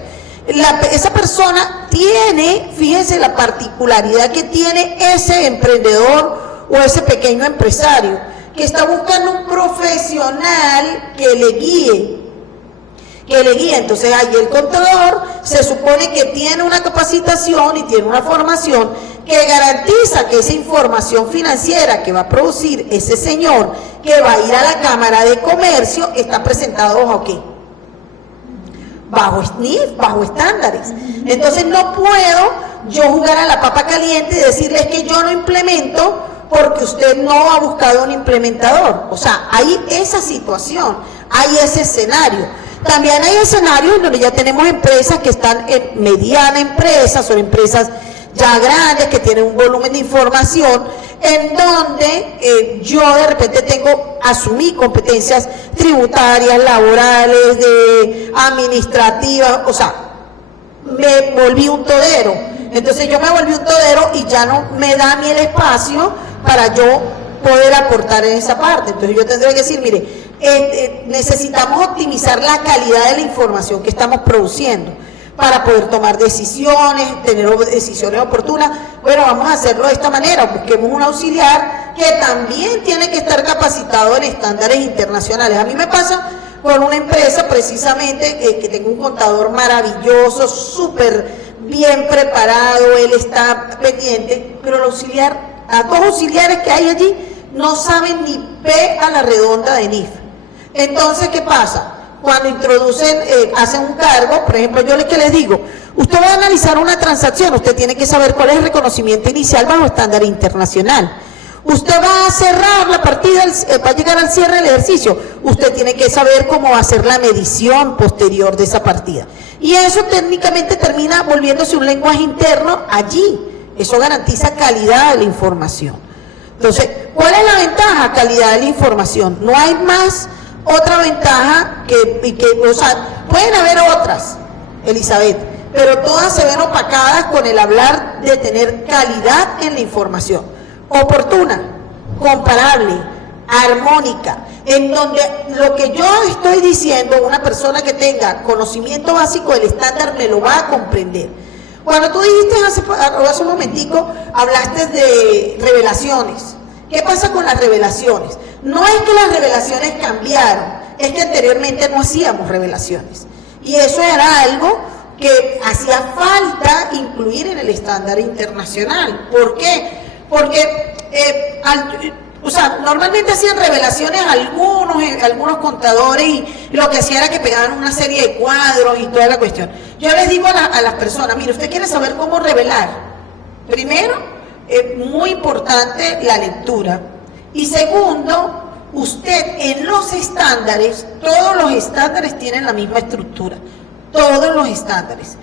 Esa persona tiene, fíjense la particularidad que tiene ese emprendedor o ese pequeño empresario, que está buscando un profesional que le guíe. Entonces ahí el contador se supone que tiene una capacitación y tiene una formación que garantiza que esa información financiera que va a producir ese señor, que va a ir a la Cámara de Comercio, está presentado bajo ¿qué? Bajo SNIF, bajo estándares. Entonces no puedo yo jugar a la papa caliente y decirles que yo no implemento porque usted no ha buscado un implementador. O sea, hay esa situación, hay ese escenario. También hay escenarios donde ya tenemos empresas que están en mediana empresa, son empresas ya grandes que tienen un volumen de información, en donde yo de repente asumí competencias tributarias, laborales, administrativas, o sea, me volví un todero. Entonces yo me volví un todero y ya no me da a mí el espacio para yo poder aportar en esa parte. Entonces yo tendré que decir, mire, necesitamos optimizar la calidad de la información que estamos produciendo para poder tomar decisiones, tener decisiones oportunas. Bueno, vamos a hacerlo de esta manera, busquemos un auxiliar que también tiene que estar capacitado en estándares internacionales. A mí me pasa con una empresa precisamente que tengo un contador maravilloso, súper bien preparado, él está pendiente, pero el auxiliar, a dos auxiliares que hay allí, no saben ni P a la redonda de NIF. Entonces, ¿qué pasa? Cuando introducen, hacen un cargo, por ejemplo, yo que les digo, usted va a analizar una transacción, usted tiene que saber cuál es el reconocimiento inicial bajo estándar internacional. Usted va a cerrar la partida, va a llegar al cierre del ejercicio, usted tiene que saber cómo va a ser la medición posterior de esa partida. Y eso técnicamente termina volviéndose un lenguaje interno allí. Eso garantiza calidad de la información. Entonces, ¿cuál es la ventaja? Calidad de la información. No hay más otra ventaja o sea, pueden haber otras, Elizabeth, pero todas se ven opacadas con el hablar de tener calidad en la información. Oportuna, comparable, armónica, en donde lo que yo estoy diciendo, una persona que tenga conocimiento básico del estándar me lo va a comprender. Cuando tú dijiste hace un momentico, hablaste de revelaciones. ¿Qué pasa con las revelaciones? No es que las revelaciones cambiaron, es que anteriormente no hacíamos revelaciones. Y eso era algo que hacía falta incluir en el estándar internacional. ¿Por qué? Porque normalmente hacían revelaciones algunos contadores y lo que hacían era que pegaban una serie de cuadros y toda la cuestión. Yo les digo a las personas, mire, usted quiere saber cómo revelar. Primero, es muy importante la lectura. Y segundo, usted en los estándares, todos los estándares tienen la misma estructura. Todos los estándares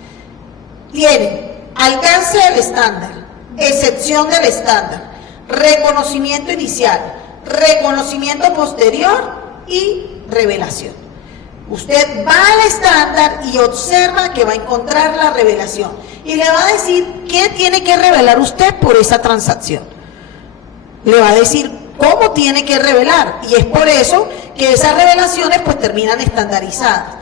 tienen alcance del estándar, excepción del estándar, reconocimiento inicial, reconocimiento posterior y revelación. Usted va al estándar y observa que va a encontrar la revelación y le va a decir qué tiene que revelar usted por esa transacción. Le va a decir cómo tiene que revelar y es por eso que esas revelaciones pues terminan estandarizadas.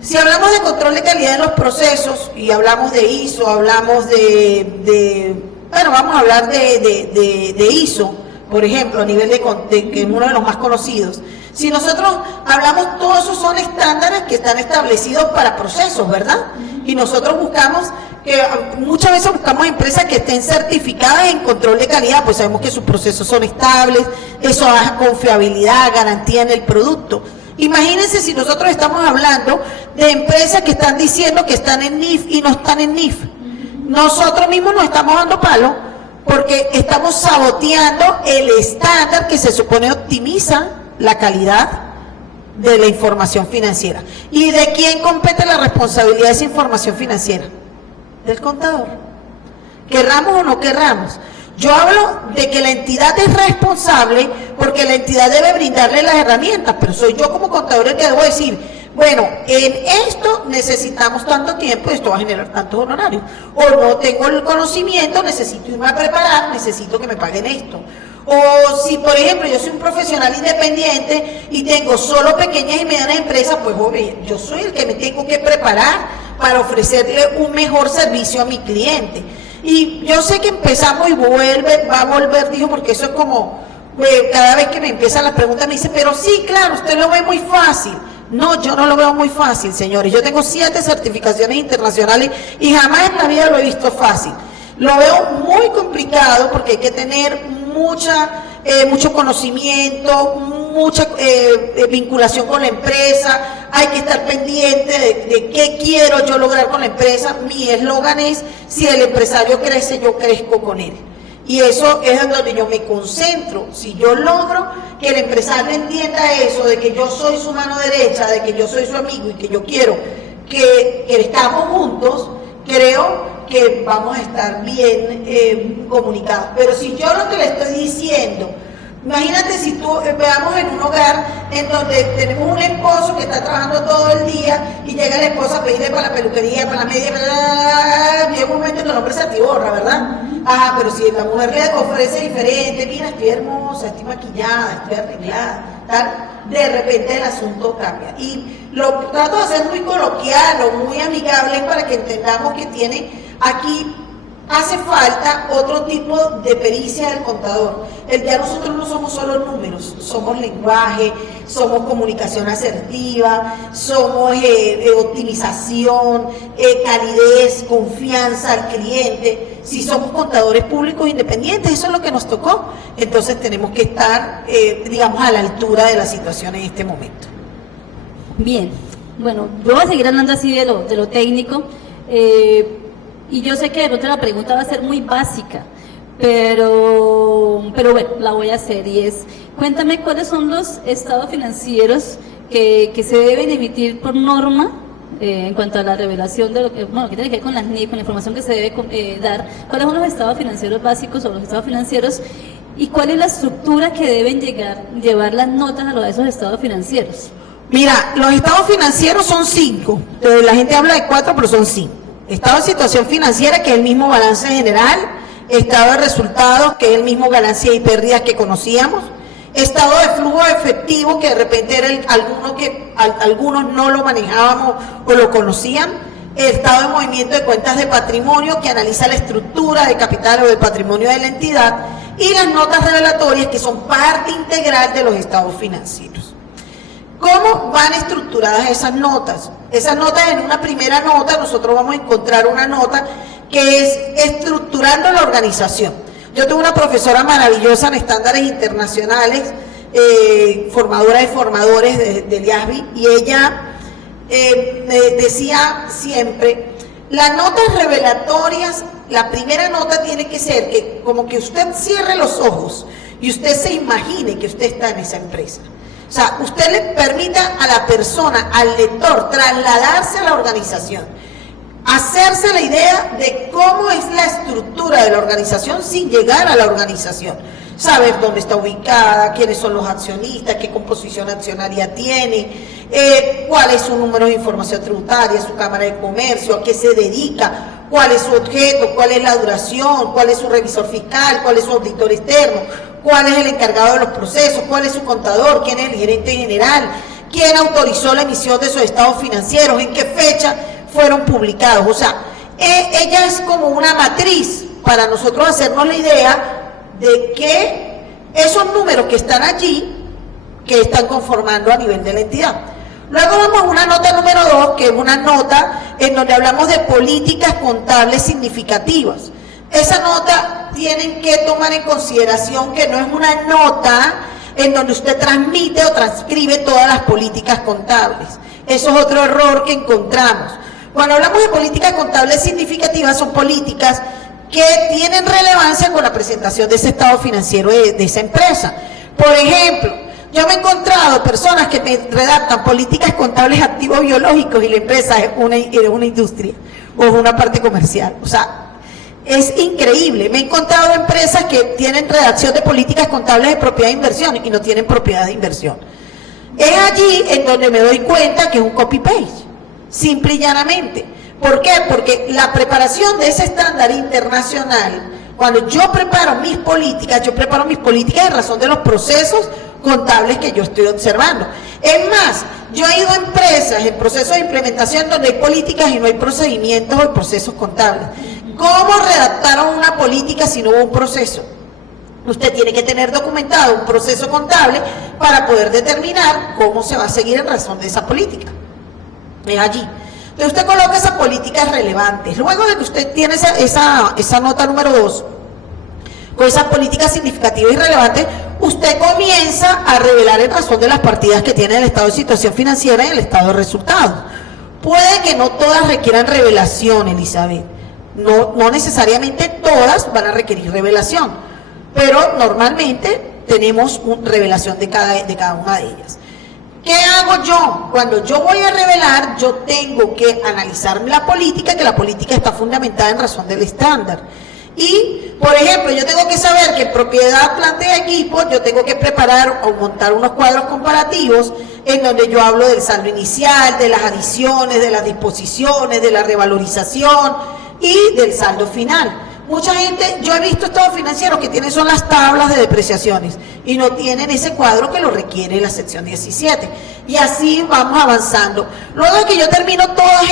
Si hablamos de control de calidad en los procesos y hablamos de ISO, hablamos bueno, vamos a hablar de ISO, por ejemplo, a nivel que es uno de los más conocidos. Si nosotros hablamos, todos esos son estándares que están establecidos para procesos, ¿verdad? Y nosotros muchas veces buscamos empresas que estén certificadas en control de calidad, pues sabemos que sus procesos son estables, eso da confiabilidad, garantía en el producto. Imagínense si nosotros estamos hablando de empresas que están diciendo que están en NIF y no están en NIF. Nosotros mismos nos estamos dando palo porque estamos saboteando el estándar que se supone optimiza la calidad de la información financiera. ¿Y de quién compete la responsabilidad de esa información financiera? Del contador. Querramos o no querramos. Yo hablo de que la entidad es responsable porque la entidad debe brindarle las herramientas, pero soy yo como contador el que debo decir, bueno, en esto necesitamos tanto tiempo y esto va a generar tantos honorarios. O no tengo el conocimiento, necesito irme a preparar, necesito que me paguen esto. O si, por ejemplo, yo soy un profesional independiente y tengo solo pequeñas y medianas empresas, pues obvio, yo soy el que me tengo que preparar para ofrecerle un mejor servicio a mi cliente. Y yo sé que empezamos y va a volver, dijo, porque eso es como, cada vez que me empiezan las preguntas me dice, pero sí, claro, usted lo ve muy fácil. No, yo no lo veo muy fácil, señores. Yo tengo 7 certificaciones internacionales y jamás en la vida lo he visto fácil. Lo veo muy complicado porque hay que tener mucho conocimiento, mucha vinculación con la empresa, hay que estar pendiente de qué quiero yo lograr con la empresa. Mi eslogan es, si el empresario crece, yo crezco con él. Y eso es en donde yo me concentro. Si yo logro que el empresario entienda eso, de que yo soy su mano derecha, de que yo soy su amigo y que yo quiero que estamos juntos, creo que vamos a estar bien comunicados. Pero si yo lo que le estoy diciendo, imagínate si veamos en un hogar en donde tenemos un esposo que está trabajando todo el día y llega la esposa a pedirle para la peluquería, para la media, llega un momento en que el hombre se atiborra, ¿verdad? Ah, pero si la mujer le ofrece diferente, mira, estoy hermosa, estoy maquillada, estoy arreglada, tal, de repente el asunto cambia. Y lo trato de hacer muy coloquial o muy amigable para que entendamos que aquí hace falta otro tipo de pericia del contador. Ya nosotros no somos solo números, somos lenguaje, somos comunicación asertiva, somos optimización, calidez, confianza al cliente. Si somos contadores públicos independientes, eso es lo que nos tocó. Entonces tenemos que estar, digamos, a la altura de la situación en este momento. Bien, bueno, yo voy a seguir hablando así de lo técnico. Y yo sé que de pronto la pregunta va a ser muy básica, pero bueno, la voy a hacer y es, cuéntame cuáles son los estados financieros que se deben emitir por norma en cuanto a la revelación de lo que tiene que ver con las NIF, con la información que se debe dar, cuáles son los estados financieros básicos o los estados financieros y cuál es la estructura que deben llevar las notas a esos estados financieros. Mira, los estados financieros son 5, la gente habla de 4, pero son 5. Estado de situación financiera, que es el mismo balance general, estado de resultados, que es el mismo ganancias y pérdidas que conocíamos, estado de flujo efectivo, que de repente era algunos no lo manejábamos o lo conocían, el estado de movimiento de cuentas de patrimonio, que analiza la estructura de capital o de patrimonio de la entidad, y las notas revelatorias, que son parte integral de los estados financieros. ¿Cómo van estructuradas esas notas? Esas notas, en una primera nota, nosotros vamos a encontrar una nota que es estructurando la organización. Yo tengo una profesora maravillosa en estándares internacionales, formadora de formadores del IASBI, y ella me decía siempre, las notas revelatorias, la primera nota tiene que ser que como que usted cierre los ojos y usted se imagine que usted está en esa empresa. O sea, usted le permita a la persona, al lector, trasladarse a la organización, hacerse la idea de cómo es la estructura de la organización sin llegar a la organización. Saber dónde está ubicada, quiénes son los accionistas, qué composición accionaria tiene, cuál es su número de información tributaria, su cámara de comercio, a qué se dedica, cuál es su objeto, cuál es la duración, cuál es su revisor fiscal, cuál es su auditor externo, cuál es el encargado de los procesos, cuál es su contador, quién es el gerente general, quién autorizó la emisión de esos estados financieros, en qué fecha fueron publicados. O sea, ella es como una matriz para nosotros hacernos la idea de que esos números que están allí, que están conformando a nivel de la entidad. Luego vamos a una nota número 2, que es una nota en donde hablamos de políticas contables significativas. Esa nota tienen que tomar en consideración que no es una nota en donde usted transmite o transcribe todas las políticas contables. Eso es otro error que encontramos. Cuando hablamos de políticas contables significativas, son políticas que tienen relevancia con la presentación de ese estado financiero de esa empresa. Por ejemplo, yo me he encontrado personas que me redactan políticas contables activos biológicos y la empresa es una industria o es una parte comercial. O sea, es increíble. Me he encontrado empresas que tienen redacción de políticas contables de propiedad de inversión y no tienen propiedad de inversión. Es allí en donde me doy cuenta que es un copy-paste, simple y llanamente. ¿Por qué? Porque la preparación de ese estándar internacional, cuando yo preparo mis políticas en razón de los procesos contables que yo estoy observando. Es más, yo he ido a empresas en procesos de implementación donde hay políticas y no hay procedimientos o procesos contables. ¿Cómo redactaron una política si no hubo un proceso? Usted tiene que tener documentado un proceso contable para poder determinar cómo se va a seguir en razón de esa política. Es allí. Entonces usted coloca esas políticas relevantes. Luego de que usted tiene esa nota número 2, con esas políticas significativas y relevantes, usted comienza a revelar en razón de las partidas que tiene el estado de situación financiera y el estado de resultados. Puede que no todas requieran revelación, Elizabeth. No necesariamente todas van a requerir revelación, pero normalmente tenemos revelación de cada una de ellas. ¿Qué hago yo? Cuando yo voy a revelar, yo tengo que analizar la política, que la política está fundamentada en razón del estándar. Y, por ejemplo, yo tengo que saber que en propiedad, planta y equipo, yo tengo que preparar o montar unos cuadros comparativos en donde yo hablo del saldo inicial, de las adiciones, de las disposiciones, de la revalorización y del saldo final. Mucha gente, yo he visto estados financieros que tienen son las tablas de depreciaciones y no tienen ese cuadro que lo requiere la sección 17. Y así vamos avanzando. Luego de que yo termino todas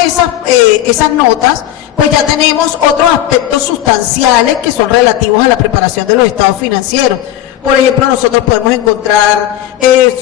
esas notas, pues ya tenemos otros aspectos sustanciales que son relativos a la preparación de los estados financieros. Por ejemplo, nosotros podemos encontrar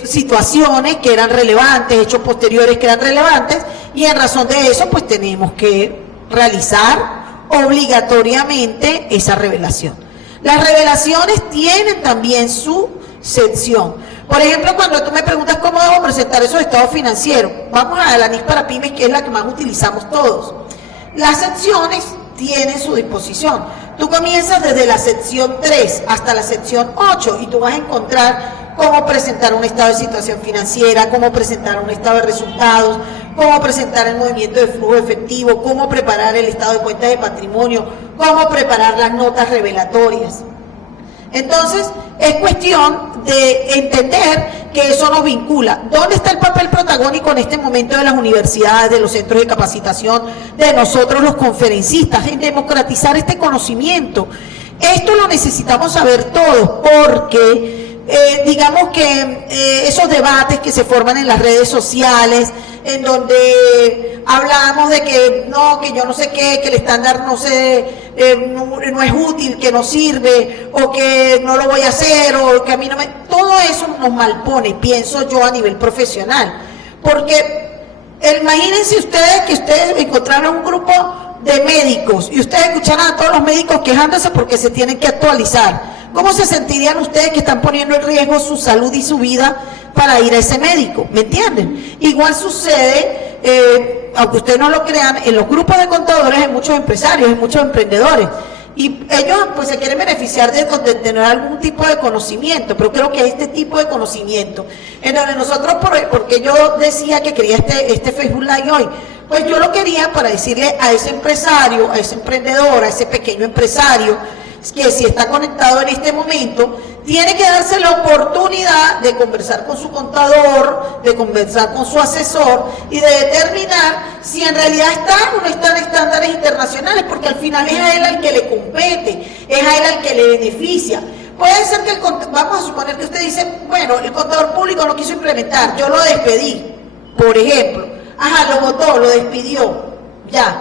situaciones que eran relevantes, hechos posteriores que eran relevantes, y en razón de eso, pues tenemos que realizar obligatoriamente esa revelación. Las revelaciones tienen también su sección. Por ejemplo, cuando tú me preguntas cómo debo presentar esos estados financieros, vamos a la NIS para pymes, que es la que más utilizamos todos. Las secciones tienen su disposición. Tú comienzas desde la sección 3 hasta la sección 8 y tú vas a encontrar cómo presentar un estado de situación financiera, cómo presentar un estado de resultados, cómo presentar el movimiento de flujo efectivo, cómo preparar el estado de cuentas de patrimonio, cómo preparar las notas revelatorias. Entonces, es cuestión de entender que eso nos vincula. ¿Dónde está el papel protagónico en este momento de las universidades, de los centros de capacitación, de nosotros los conferencistas, en democratizar este conocimiento? Esto lo necesitamos saber todos porque digamos que esos debates que se forman en las redes sociales, en donde hablamos de que no, que yo no sé qué, que el estándar no es útil, que no sirve, o que no lo voy a hacer, o que a mí no me... Todo eso nos malpone, pienso yo, a nivel profesional. Porque imagínense ustedes que ustedes encontraron un grupo de médicos y ustedes escucharan a todos los médicos quejándose porque se tienen que actualizar. ¿Cómo se sentirían ustedes que están poniendo en riesgo su salud y su vida para ir a ese médico? ¿Me entienden? Igual sucede, aunque ustedes no lo crean, en los grupos de contadores hay muchos empresarios, hay muchos emprendedores. Y ellos pues se quieren beneficiar de tener algún tipo de conocimiento, pero creo que este tipo de conocimiento, en donde nosotros, porque yo decía que quería este Facebook Live hoy, pues yo lo quería para decirle a ese empresario, a ese emprendedor, a ese pequeño empresario, que si está conectado en este momento, tiene que darse la oportunidad de conversar con su contador, de conversar con su asesor y de determinar si en realidad está o no están estándares internacionales, porque al final es a él al que le compete, es a él al que le beneficia. Puede ser que vamos a suponer que usted dice, bueno, el contador público no quiso implementar, yo lo despedí, por ejemplo, lo votó, lo despidió, ya.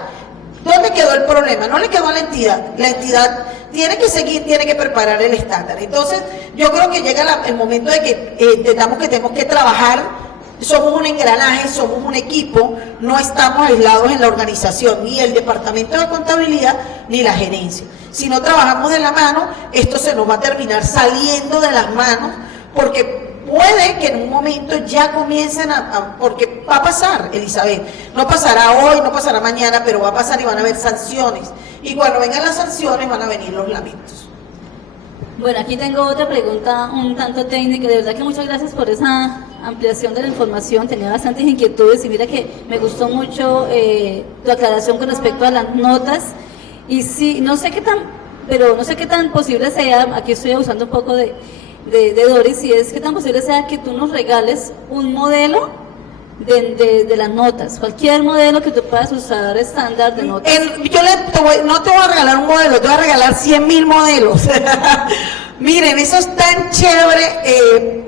¿Dónde quedó el problema? No le quedó a la entidad tiene que seguir, tiene que preparar el estándar. Entonces, yo creo que llega el momento de que entendamos que tenemos que trabajar, somos un engranaje, somos un equipo, no estamos aislados en la organización, ni el departamento de contabilidad, ni la gerencia. Si no trabajamos de la mano, esto se nos va a terminar saliendo de las manos, porque puede que en un momento ya comiencen porque va a pasar, Elizabeth, no pasará hoy, no pasará mañana, pero va a pasar y van a haber sanciones. y cuando vengan las sanciones van a venir los lamentos. Bueno, aquí tengo otra pregunta un tanto técnica. De verdad que muchas gracias por esa ampliación de la información. Tenía bastantes inquietudes y mira que me gustó mucho tu aclaración con respecto a las notas. Y sí, no sé qué tan posible sea, aquí estoy usando un poco de Doris, y es qué tan posible sea que tú nos regales un modelo de las notas, cualquier modelo que tú puedas usar estándar de notas. No te voy a regalar un modelo, te voy a regalar 100.000 modelos. Miren, eso es tan chévere.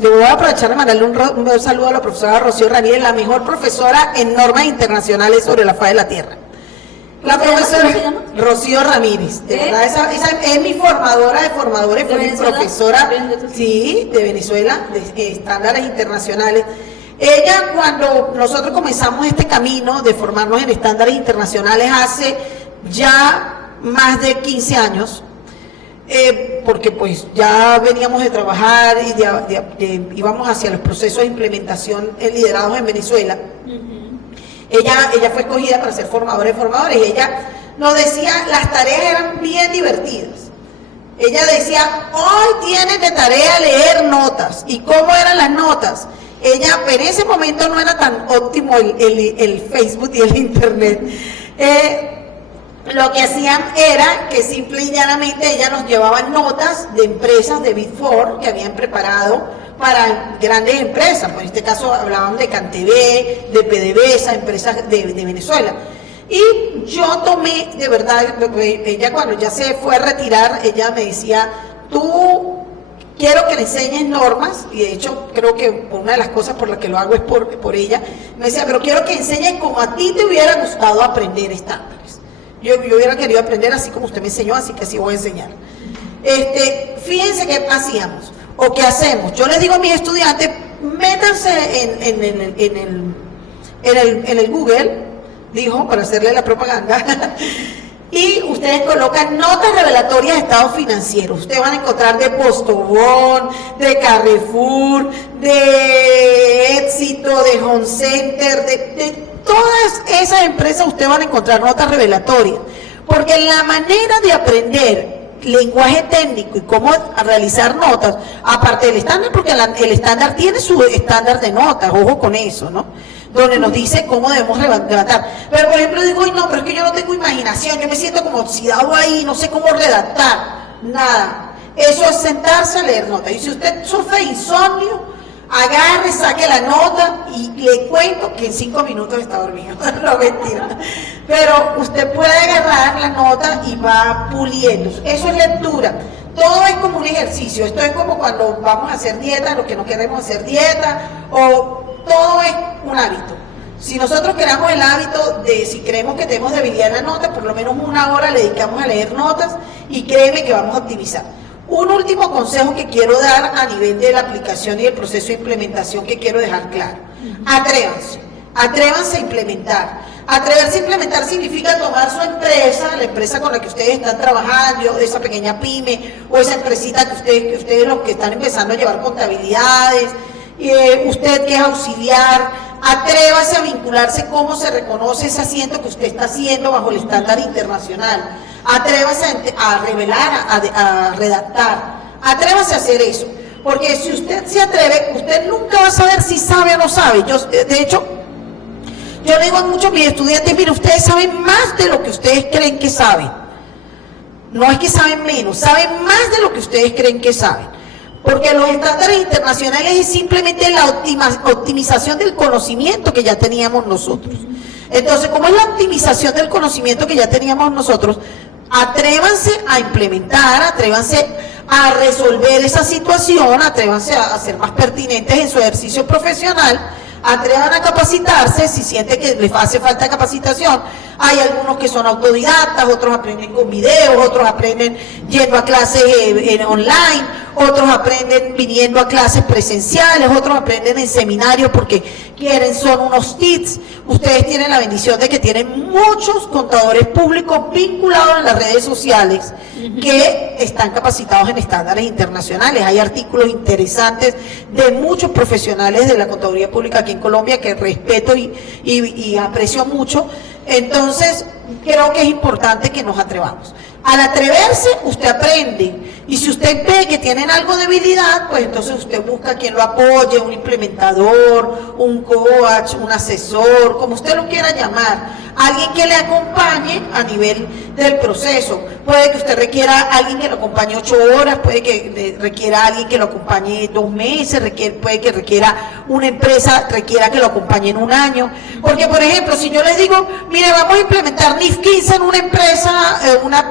Yo voy a aprovechar de mandarle un saludo a la profesora Rocío Ramírez, la mejor profesora en normas internacionales sobre la faz de la Tierra. La profesora ¿Cómo se llama? Rocío Ramírez, de verdad, esa es mi formadora de formadores, fue mi profesora, sí, de Venezuela, de estándares internacionales. Ella, cuando nosotros comenzamos este camino de formarnos en estándares internacionales hace ya más de 15 años, porque pues ya veníamos de trabajar y íbamos hacia los procesos de implementación liderados en Venezuela. Ella fue escogida para ser formadora de formadores y ella nos decía, las tareas eran bien divertidas. Ella decía, hoy tienen de tarea leer notas. ¿Y cómo eran las notas? Ella, en ese momento no era tan óptimo el Facebook y el Internet. Lo que hacían era que simple y llanamente ella nos llevaba notas de empresas de Big Four que habían preparado para grandes empresas. En este caso hablaban de CanTV, de PDVSA, empresas de Venezuela. Y yo tomé, de verdad, ella cuando ya se fue a retirar, ella me decía, tú quiero que le enseñes normas, y de hecho creo que una de las cosas por las que lo hago es por ella, me decía, pero quiero que enseñes como a ti te hubiera gustado aprender estándares. Yo hubiera querido aprender así como usted me enseñó, así que así voy a enseñar. Fíjense qué hacíamos, o qué hacemos. Yo les digo a mis estudiantes, métanse en el Google, dijo, para hacerle la propaganda, y ustedes colocan notas revelatorias de estados financieros. Ustedes van a encontrar de Postobón, de Carrefour, de Éxito, de Home Center, de todas esas empresas ustedes van a encontrar notas revelatorias. Porque la manera de aprender lenguaje técnico y cómo realizar notas, aparte del estándar, porque el estándar tiene su estándar de notas, ojo con eso, ¿no? Donde nos dice cómo debemos levantar. Pero por ejemplo digo, no, pero es que yo no tengo imaginación, yo me siento como oxidado ahí, no sé cómo redactar, nada. Eso es sentarse a leer notas. Y si usted sufre insomnio, agarre, saque la nota y le cuento que en 5 minutos está dormido. No, mentira. Pero usted puede agarrar la nota y va puliendo. Eso es lectura. Todo es como un ejercicio. Esto es como cuando vamos a hacer dieta, los que no queremos hacer dieta, o todo es un hábito. Si nosotros creamos el hábito de, si creemos que tenemos debilidad en la nota, por lo menos 1 hora le dedicamos a leer notas y créeme que vamos a optimizar. Un último consejo que quiero dar a nivel de la aplicación y el proceso de implementación que quiero dejar claro. Atrévanse a implementar. Atreverse a implementar significa tomar su empresa, la empresa con la que ustedes están trabajando, esa pequeña pyme o esa empresita que ustedes los que están empezando a llevar contabilidades, usted que es auxiliar, atrévase a vincularse cómo se reconoce ese asiento que usted está haciendo bajo el estándar internacional. Atrévase a revelar, a redactar, atrévase a hacer eso, porque si usted se atreve, usted nunca va a saber si sabe o no sabe. De hecho, yo le digo a muchos de mis estudiantes, mire, ustedes saben más de lo que ustedes creen que saben. No es que saben menos, saben más de lo que ustedes creen que saben. Porque los estándares internacionales es simplemente la optimización del conocimiento que ya teníamos nosotros. Entonces, como es la optimización del conocimiento que ya teníamos nosotros, atrévanse a implementar, atrévanse a resolver esa situación, atrévanse a ser más pertinentes en su ejercicio profesional, atrevan a capacitarse si sienten que les hace falta capacitación. Hay algunos que son autodidactas, otros aprenden con videos, otros aprenden yendo a clases online, otros aprenden viniendo a clases presenciales, otros aprenden en seminarios porque son unos tips. Ustedes tienen la bendición de que tienen muchos contadores públicos vinculados en las redes sociales que están capacitados en estándares internacionales. Hay artículos interesantes de muchos profesionales de la contaduría pública aquí en Colombia que respeto y aprecio mucho, Entonces, creo que es importante que nos atrevamos. Al atreverse, usted aprende. Y si usted ve que tienen algo de debilidad, pues entonces usted busca quien lo apoye, un implementador, un coach, un asesor, como usted lo quiera llamar. Alguien que le acompañe a nivel del proceso. Puede que usted requiera a alguien que lo acompañe 8 horas, puede que requiera a alguien que lo acompañe 2 meses, puede que requiera una empresa, requiera que lo acompañe en 1 año. Porque, por ejemplo, si yo les digo, mire, vamos a implementar NIF 15 en una empresa,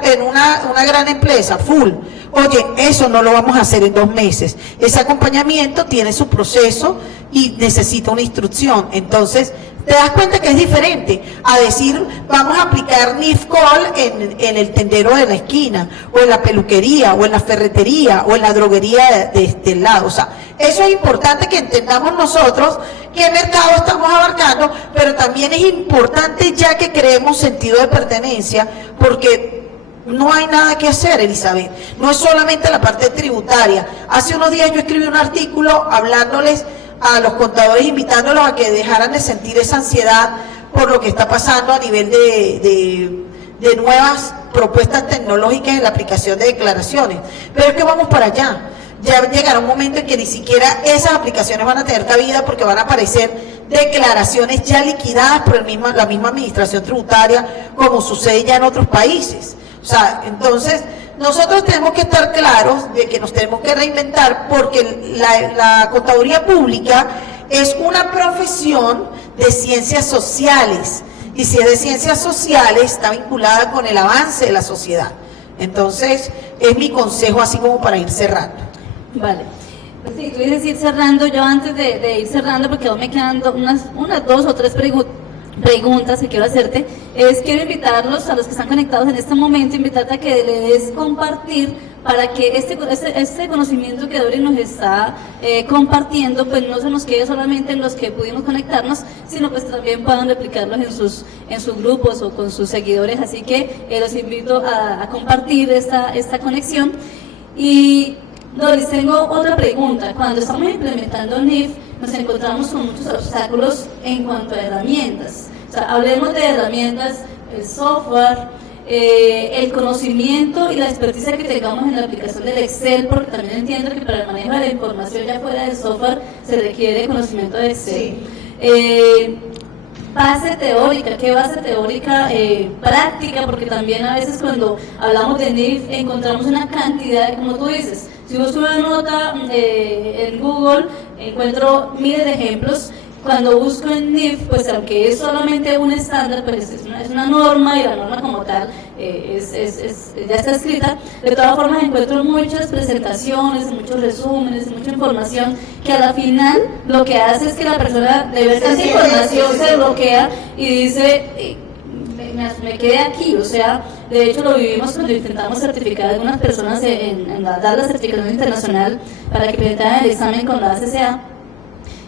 en una gran empresa, full. Oye, eso no lo vamos a hacer en 2 meses. Ese acompañamiento tiene su proceso y necesita una instrucción. Entonces, te das cuenta que es diferente a decir, vamos a aplicar NIF-COL en el tendero de la esquina, o en la peluquería, o en la ferretería, o en la droguería de este lado. O sea, eso es importante que entendamos nosotros qué mercado estamos abarcando, pero también es importante ya que creemos sentido de pertenencia, porque no hay nada que hacer, Elizabeth. No es solamente la parte tributaria. Hace unos días yo escribí un artículo hablándoles a los contadores, invitándolos a que dejaran de sentir esa ansiedad por lo que está pasando a nivel de nuevas propuestas tecnológicas en la aplicación de declaraciones. Pero es que vamos para allá. Ya llegará un momento en que ni siquiera esas aplicaciones van a tener cabida, porque van a aparecer declaraciones ya liquidadas por la misma administración tributaria, como sucede ya en otros países. O sea, entonces, nosotros tenemos que estar claros de que nos tenemos que reinventar, porque la contaduría pública es una profesión de ciencias sociales, y si es de ciencias sociales está vinculada con el avance de la sociedad. Entonces, es mi consejo así como para ir cerrando. Vale. Pues sí, tú dices ir cerrando. Yo antes de ir cerrando, porque aún me quedan unas 2 o 3 preguntas que quiero hacerte, quiero invitarlos a los que están conectados en este momento, invitarte a que le des compartir, para que este conocimiento que Doris nos está compartiendo, pues no se nos quede solamente en los que pudimos conectarnos, sino pues también puedan replicarlos en sus grupos o con sus seguidores. Así que los invito a compartir esta conexión. Y Doris, tengo otra pregunta. Cuando estamos implementando NIF, nos encontramos con muchos obstáculos en cuanto a herramientas. O sea, hablemos de herramientas, el software, el conocimiento y la experticia que tengamos en la aplicación del Excel, porque también entiendo que para el manejo de la información ya fuera del software se requiere conocimiento de Excel. Sí. Base teórica, ¿qué base teórica práctica? Porque también a veces cuando hablamos de NIF encontramos una cantidad, como tú dices, si busco una nota en Google encuentro miles de ejemplos. Cuando busco en NIF, pues aunque es solamente un estándar, pues es una norma, y la norma como tal ya está escrita. De todas formas encuentro muchas presentaciones, muchos resúmenes, mucha información que a la final lo que hace es que la persona de ver esa información se bloquea y dice, me quedé aquí. O sea, de hecho lo vivimos cuando intentamos certificar a algunas personas dar la certificación internacional para que presentaran el examen con la ACCA.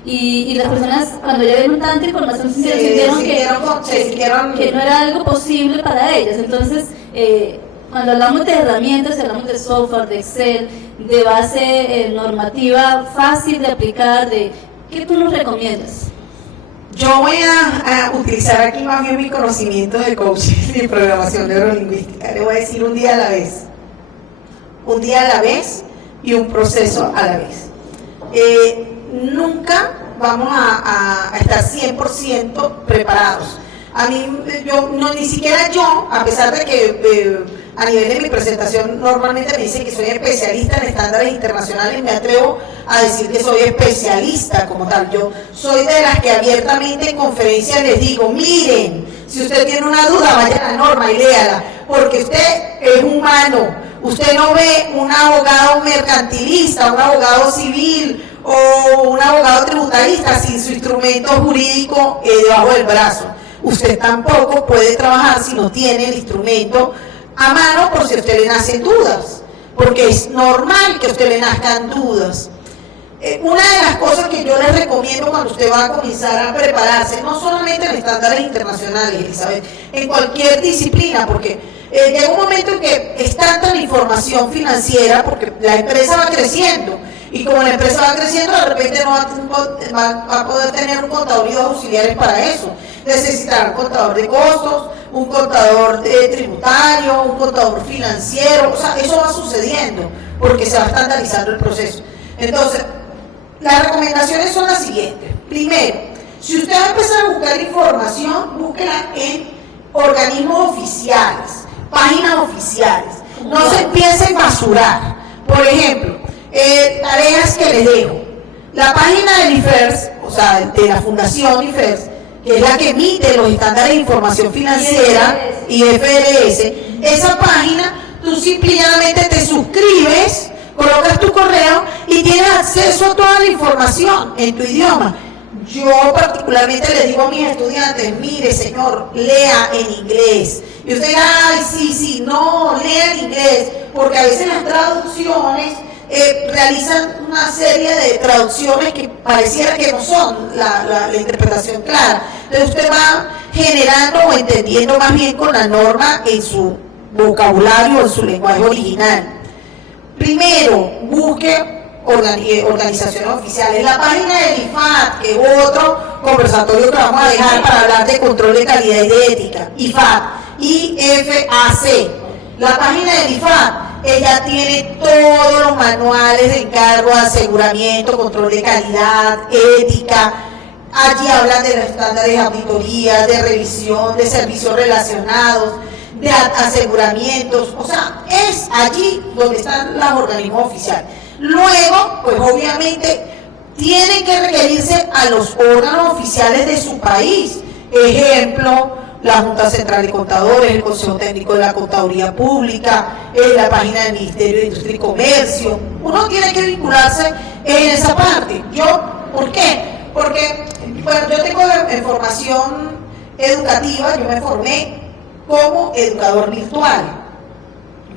Y las personas, cuando ya vieron tanta información, sintieron que no era algo posible para ellas. Entonces, cuando hablamos de herramientas, hablamos de software, de Excel, de base normativa fácil de aplicar, ¿qué tú nos recomiendas? Yo voy a utilizar aquí más bien mi conocimiento de coaching y programación neurolingüística. Le voy a decir un día a la vez. Un día a la vez y un proceso a la vez. Nunca vamos a estar 100% preparados. A mí, ni siquiera yo, a pesar de que a nivel de mi presentación normalmente me dicen que soy especialista en estándares internacionales, me atrevo a decir que soy especialista como tal. Yo soy de las que abiertamente en conferencias les digo, miren, si usted tiene una duda, vaya a la norma y léala, porque usted es humano. Usted no ve un abogado mercantilista, un abogado civil o un abogado tributarista sin su instrumento jurídico debajo del brazo. Usted tampoco puede trabajar si no tiene el instrumento a mano, por si a usted le nacen dudas, porque es normal que a usted le nazcan dudas. Una de las cosas que yo les recomiendo cuando usted va a comenzar a prepararse, no solamente en estándares internacionales, Elizabeth, en cualquier disciplina, porque llega un momento en que es tanta la información financiera, porque la empresa va creciendo, y como la empresa va creciendo, de repente no va a poder tener un contador y 2 auxiliares para eso. necesitará un contador de costos, un contador tributario, un contador financiero, o sea, eso va sucediendo porque se va estandarizando el proceso. Entonces, las recomendaciones son las siguientes. Primero, si usted va a empezar a buscar información, búsquela en organismos oficiales, páginas oficiales. No se empiece a basurar. Por ejemplo, tareas que les dejo. La página del IFERS, o sea, de la Fundación IFERS, que es la que emite los estándares de información financiera, IFRS, esa página, tú simplemente te suscribes, colocas tu correo y tienes acceso a toda la información en tu idioma. Yo particularmente le digo a mis estudiantes, mire señor, lea en inglés. Y usted dirá, ay, sí, no, lea en inglés, porque a veces las traducciones realizan una serie de traducciones que pareciera que no son la interpretación clara. Entonces usted va generando o entendiendo más bien con la norma en su vocabulario, en su lenguaje original. Primero, busque organizaciones oficiales. La página del IFAT, que es otro conversatorio que vamos a dejar para hablar de control de calidad y de ética. IFAT, IFAC. La página del IFAT, ella tiene todos los manuales de encargo de aseguramiento, control de calidad, ética. Allí hablan de los estándares de auditoría, de revisión, de servicios relacionados, de aseguramientos. O sea, es allí donde están los organismos oficiales. Luego, pues obviamente, tienen que requerirse a los órganos oficiales de su país. Ejemplo, la Junta Central de Contadores, el Consejo Técnico de la Contaduría Pública, la página del Ministerio de Industria y Comercio. Uno tiene que vincularse en esa parte. ¿Por qué? Porque, bueno, yo tengo formación educativa, yo me formé como educador virtual.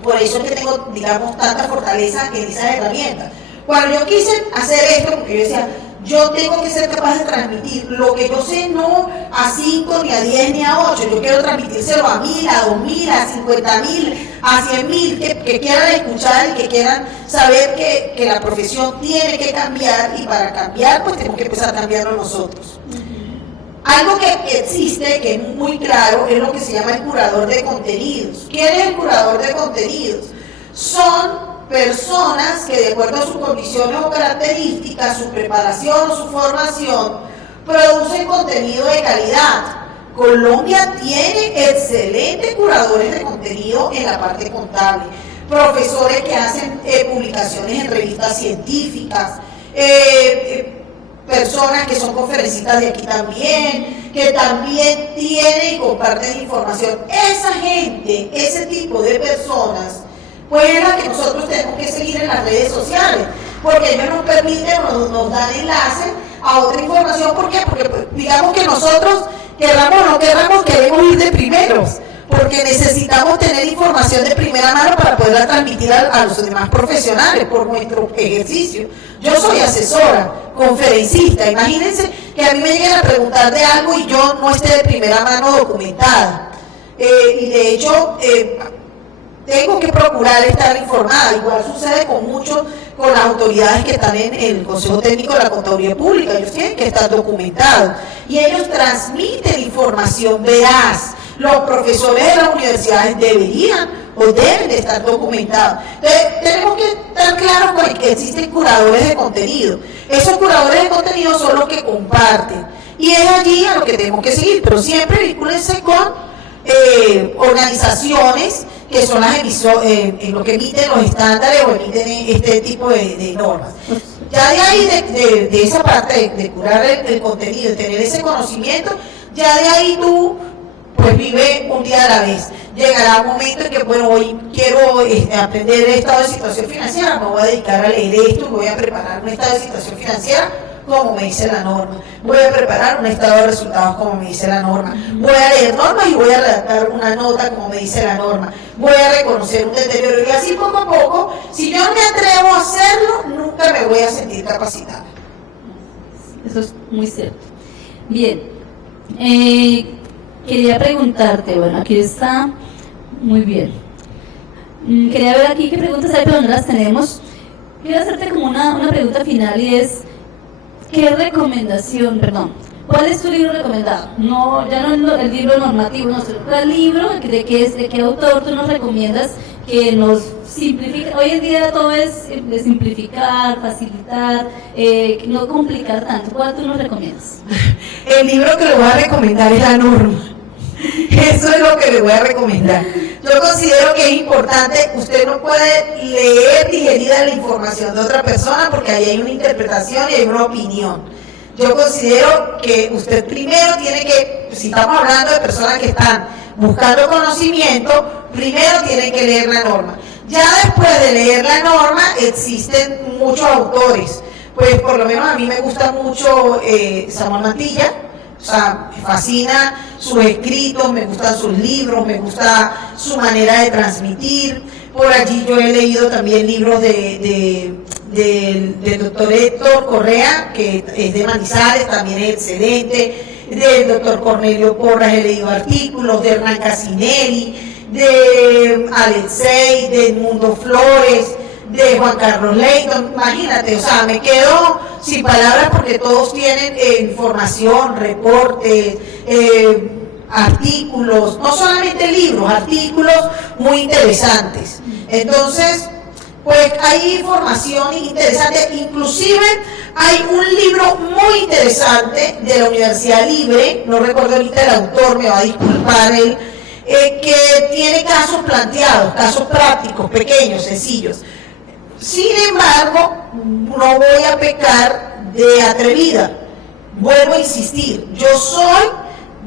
Por eso es que tengo, digamos, tanta fortaleza en esas herramientas. Cuando yo quise hacer esto, porque yo decía, yo tengo que ser capaz de transmitir lo que yo sé, no a 5, ni a 10, ni a 8. Yo quiero transmitírselo a 1000, a 2000, a 50.000, a 100.000, que quieran escuchar y que quieran saber que la profesión tiene que cambiar, y para cambiar, pues tenemos que empezar a cambiarlo nosotros. Algo que existe, que es muy claro, es lo que se llama el curador de contenidos. ¿Quién es el curador de contenidos? Son personas que, de acuerdo a sus condiciones o características, su preparación o su formación, producen contenido de calidad. Colombia tiene excelentes curadores de contenido en la parte contable, profesores que hacen publicaciones en revistas científicas, personas que son conferencistas de aquí también, que también tienen y comparten información. Esa gente, ese tipo de personas, pues es la que nosotros tenemos que seguir en las redes sociales, porque ellos nos permiten, nos dan enlace a otra información. ¿Por qué? Porque pues, digamos que nosotros, querramos o no querramos, queremos ir de primeros, porque necesitamos tener información de primera mano para poderla transmitir a los demás profesionales por nuestro ejercicio. Yo soy asesora, conferencista. Imagínense que a mí me lleguen a preguntar de algo y yo no esté de primera mano documentada. Y de hecho, tengo que procurar estar informada. Igual sucede con las autoridades que están en el Consejo Técnico de la Contaduría Pública. Ellos tienen que estar documentados y ellos transmiten información veraz. Los profesores de las universidades deberían o deben de estar documentados. Entonces, tenemos que estar claros con que existen curadores de contenido. Esos curadores de contenido son los que comparten. Y es allí a lo que tenemos que seguir, pero siempre vincúlense con organizaciones que son las en lo que emiten los estándares o emiten este tipo de normas. Ya de ahí, de esa parte de curar el contenido, de tener ese conocimiento, ya de ahí tú pues vive un día a la vez. Llegará un momento en que, bueno, hoy quiero aprender el estado de situación financiera, me voy a dedicar a leer esto, voy a preparar un estado de situación financiera como me dice la norma, voy a preparar un estado de resultados como me dice la norma, voy a leer normas y voy a redactar una nota como me dice la norma, voy a reconocer un deterioro, y así poco a poco, si yo no me atrevo a hacerlo, nunca me voy a sentir capacitada. Eso es muy cierto. Bien, quería preguntarte, bueno, aquí está, muy bien. Quería ver aquí qué preguntas hay, pero no las tenemos. Quiero hacerte como una pregunta final, y es, ¿qué recomendación, ¿Cuál es tu libro recomendado? No, ya no el libro normativo, no, sino ¿cuál libro, de qué autor tú nos recomiendas que nos simplifique? Hoy en día todo es de simplificar, facilitar, no complicar tanto. ¿Cuál tú nos recomiendas? El libro que le voy a recomendar es La Norma. Eso es lo que le voy a recomendar. Yo considero que es importante, usted no puede leer digerida la información de otra persona porque ahí hay una interpretación y hay una opinión. Yo considero que usted primero tiene que, si estamos hablando de personas que están buscando conocimiento, primero tiene que leer la norma. Ya después de leer la norma existen muchos autores, pues por lo menos a mí me gusta mucho Samuel Mantilla. O sea, me fascina sus escritos, me gustan sus libros, me gusta su manera de transmitir. Por allí yo he leído también libros del doctor Héctor Correa, que es de Manizales, también es excelente. Del doctor Cornelio Porras he leído artículos, de Hernán Casinelli, de Alexei, de Edmundo Flores, de Juan Carlos Leighton. Imagínate, o sea, me quedo sin palabras porque todos tienen información, reportes, artículos, no solamente libros, artículos muy interesantes. Entonces, pues hay información interesante, inclusive hay un libro muy interesante de la Universidad Libre, no recuerdo ahorita el autor, me va a disculpar él, que tiene casos planteados, casos prácticos, pequeños, sencillos. Sin embargo, no voy a pecar de atrevida. Vuelvo a insistir, yo soy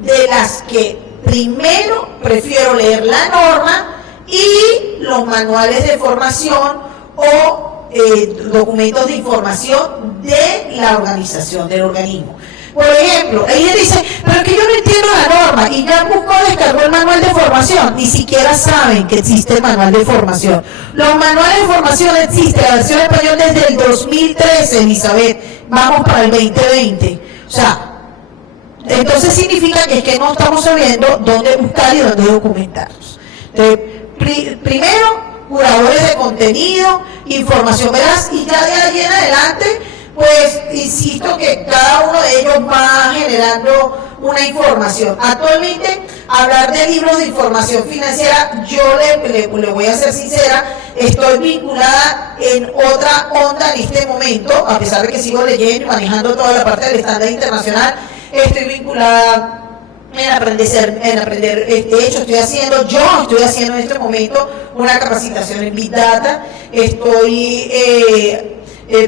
de las que primero prefiero leer la norma y los manuales de formación o documentos de información de la organización, del organismo. Por ejemplo, ella dice, pero es que yo no entiendo la norma, y ya buscó, descargó el manual de formación, ni siquiera saben que existe el manual de formación. Los manuales de formación existen, la versión española desde el 2013, Elizabeth, vamos para el 2020. O sea, entonces significa que es que no estamos sabiendo dónde buscar y dónde documentarnos. Entonces, primero, curadores de contenido, información veraz, y ya de ahí en adelante, pues insisto que cada uno de ellos va generando una información. Actualmente, hablar de libros de información financiera, yo le voy a ser sincera, estoy vinculada en otra onda en este momento, a pesar de que sigo leyendo y manejando toda la parte del estándar internacional, estoy vinculada en aprender. De hecho, estoy haciendo en este momento una capacitación en Big Data.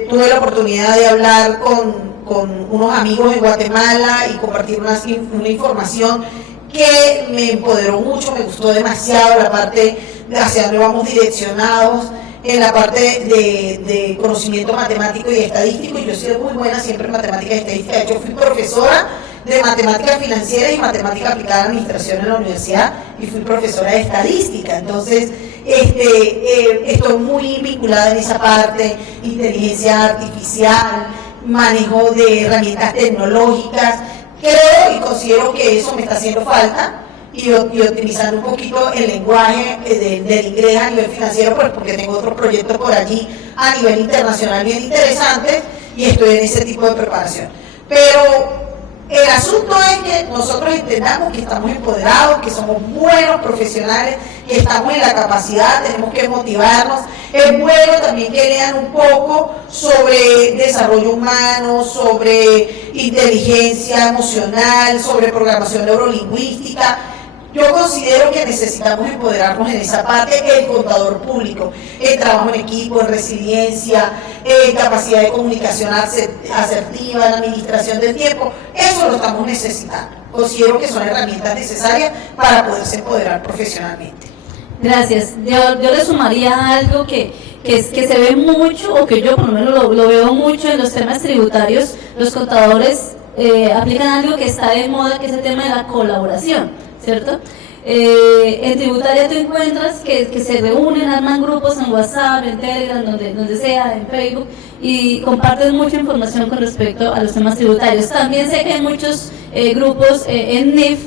Tuve la oportunidad de hablar con unos amigos en Guatemala y compartir una información que me empoderó mucho, me gustó demasiado la parte de hacia dónde vamos direccionados en la parte de conocimiento matemático y estadístico, y yo he sido muy buena siempre en matemática y estadística. De hecho, fui profesora de matemáticas financieras y matemática aplicada a administración en la universidad y fui profesora de estadística. Entonces, estoy muy vinculada en esa parte, inteligencia artificial, manejo de herramientas tecnológicas. Creo y considero que eso me está haciendo falta, y utilizando un poquito el lenguaje del inglés a nivel financiero, pues porque tengo otros proyectos por allí a nivel internacional bien interesantes y estoy en ese tipo de preparación. Pero el asunto es que nosotros entendamos que estamos empoderados, que somos buenos profesionales, que estamos en la capacidad, tenemos que motivarnos. Es bueno también que lean un poco sobre desarrollo humano, sobre inteligencia emocional, sobre programación neurolingüística. Yo considero que necesitamos empoderarnos en esa parte, el contador público, el trabajo en equipo, en resiliencia, capacidad de comunicación asertiva, la administración del tiempo. Eso lo estamos necesitando. Considero que son herramientas necesarias para poderse empoderar profesionalmente. Gracias. Yo le sumaría algo que se ve mucho, o que yo por lo menos lo veo mucho en los temas tributarios. Los contadores aplican algo que está de moda, que es el tema de la colaboración, ¿cierto? En tributaria tú encuentras que se reúnen, arman grupos en WhatsApp, en Telegram, donde sea, en Facebook, y comparten mucha información con respecto a los temas tributarios. También sé que hay muchos grupos en NIF,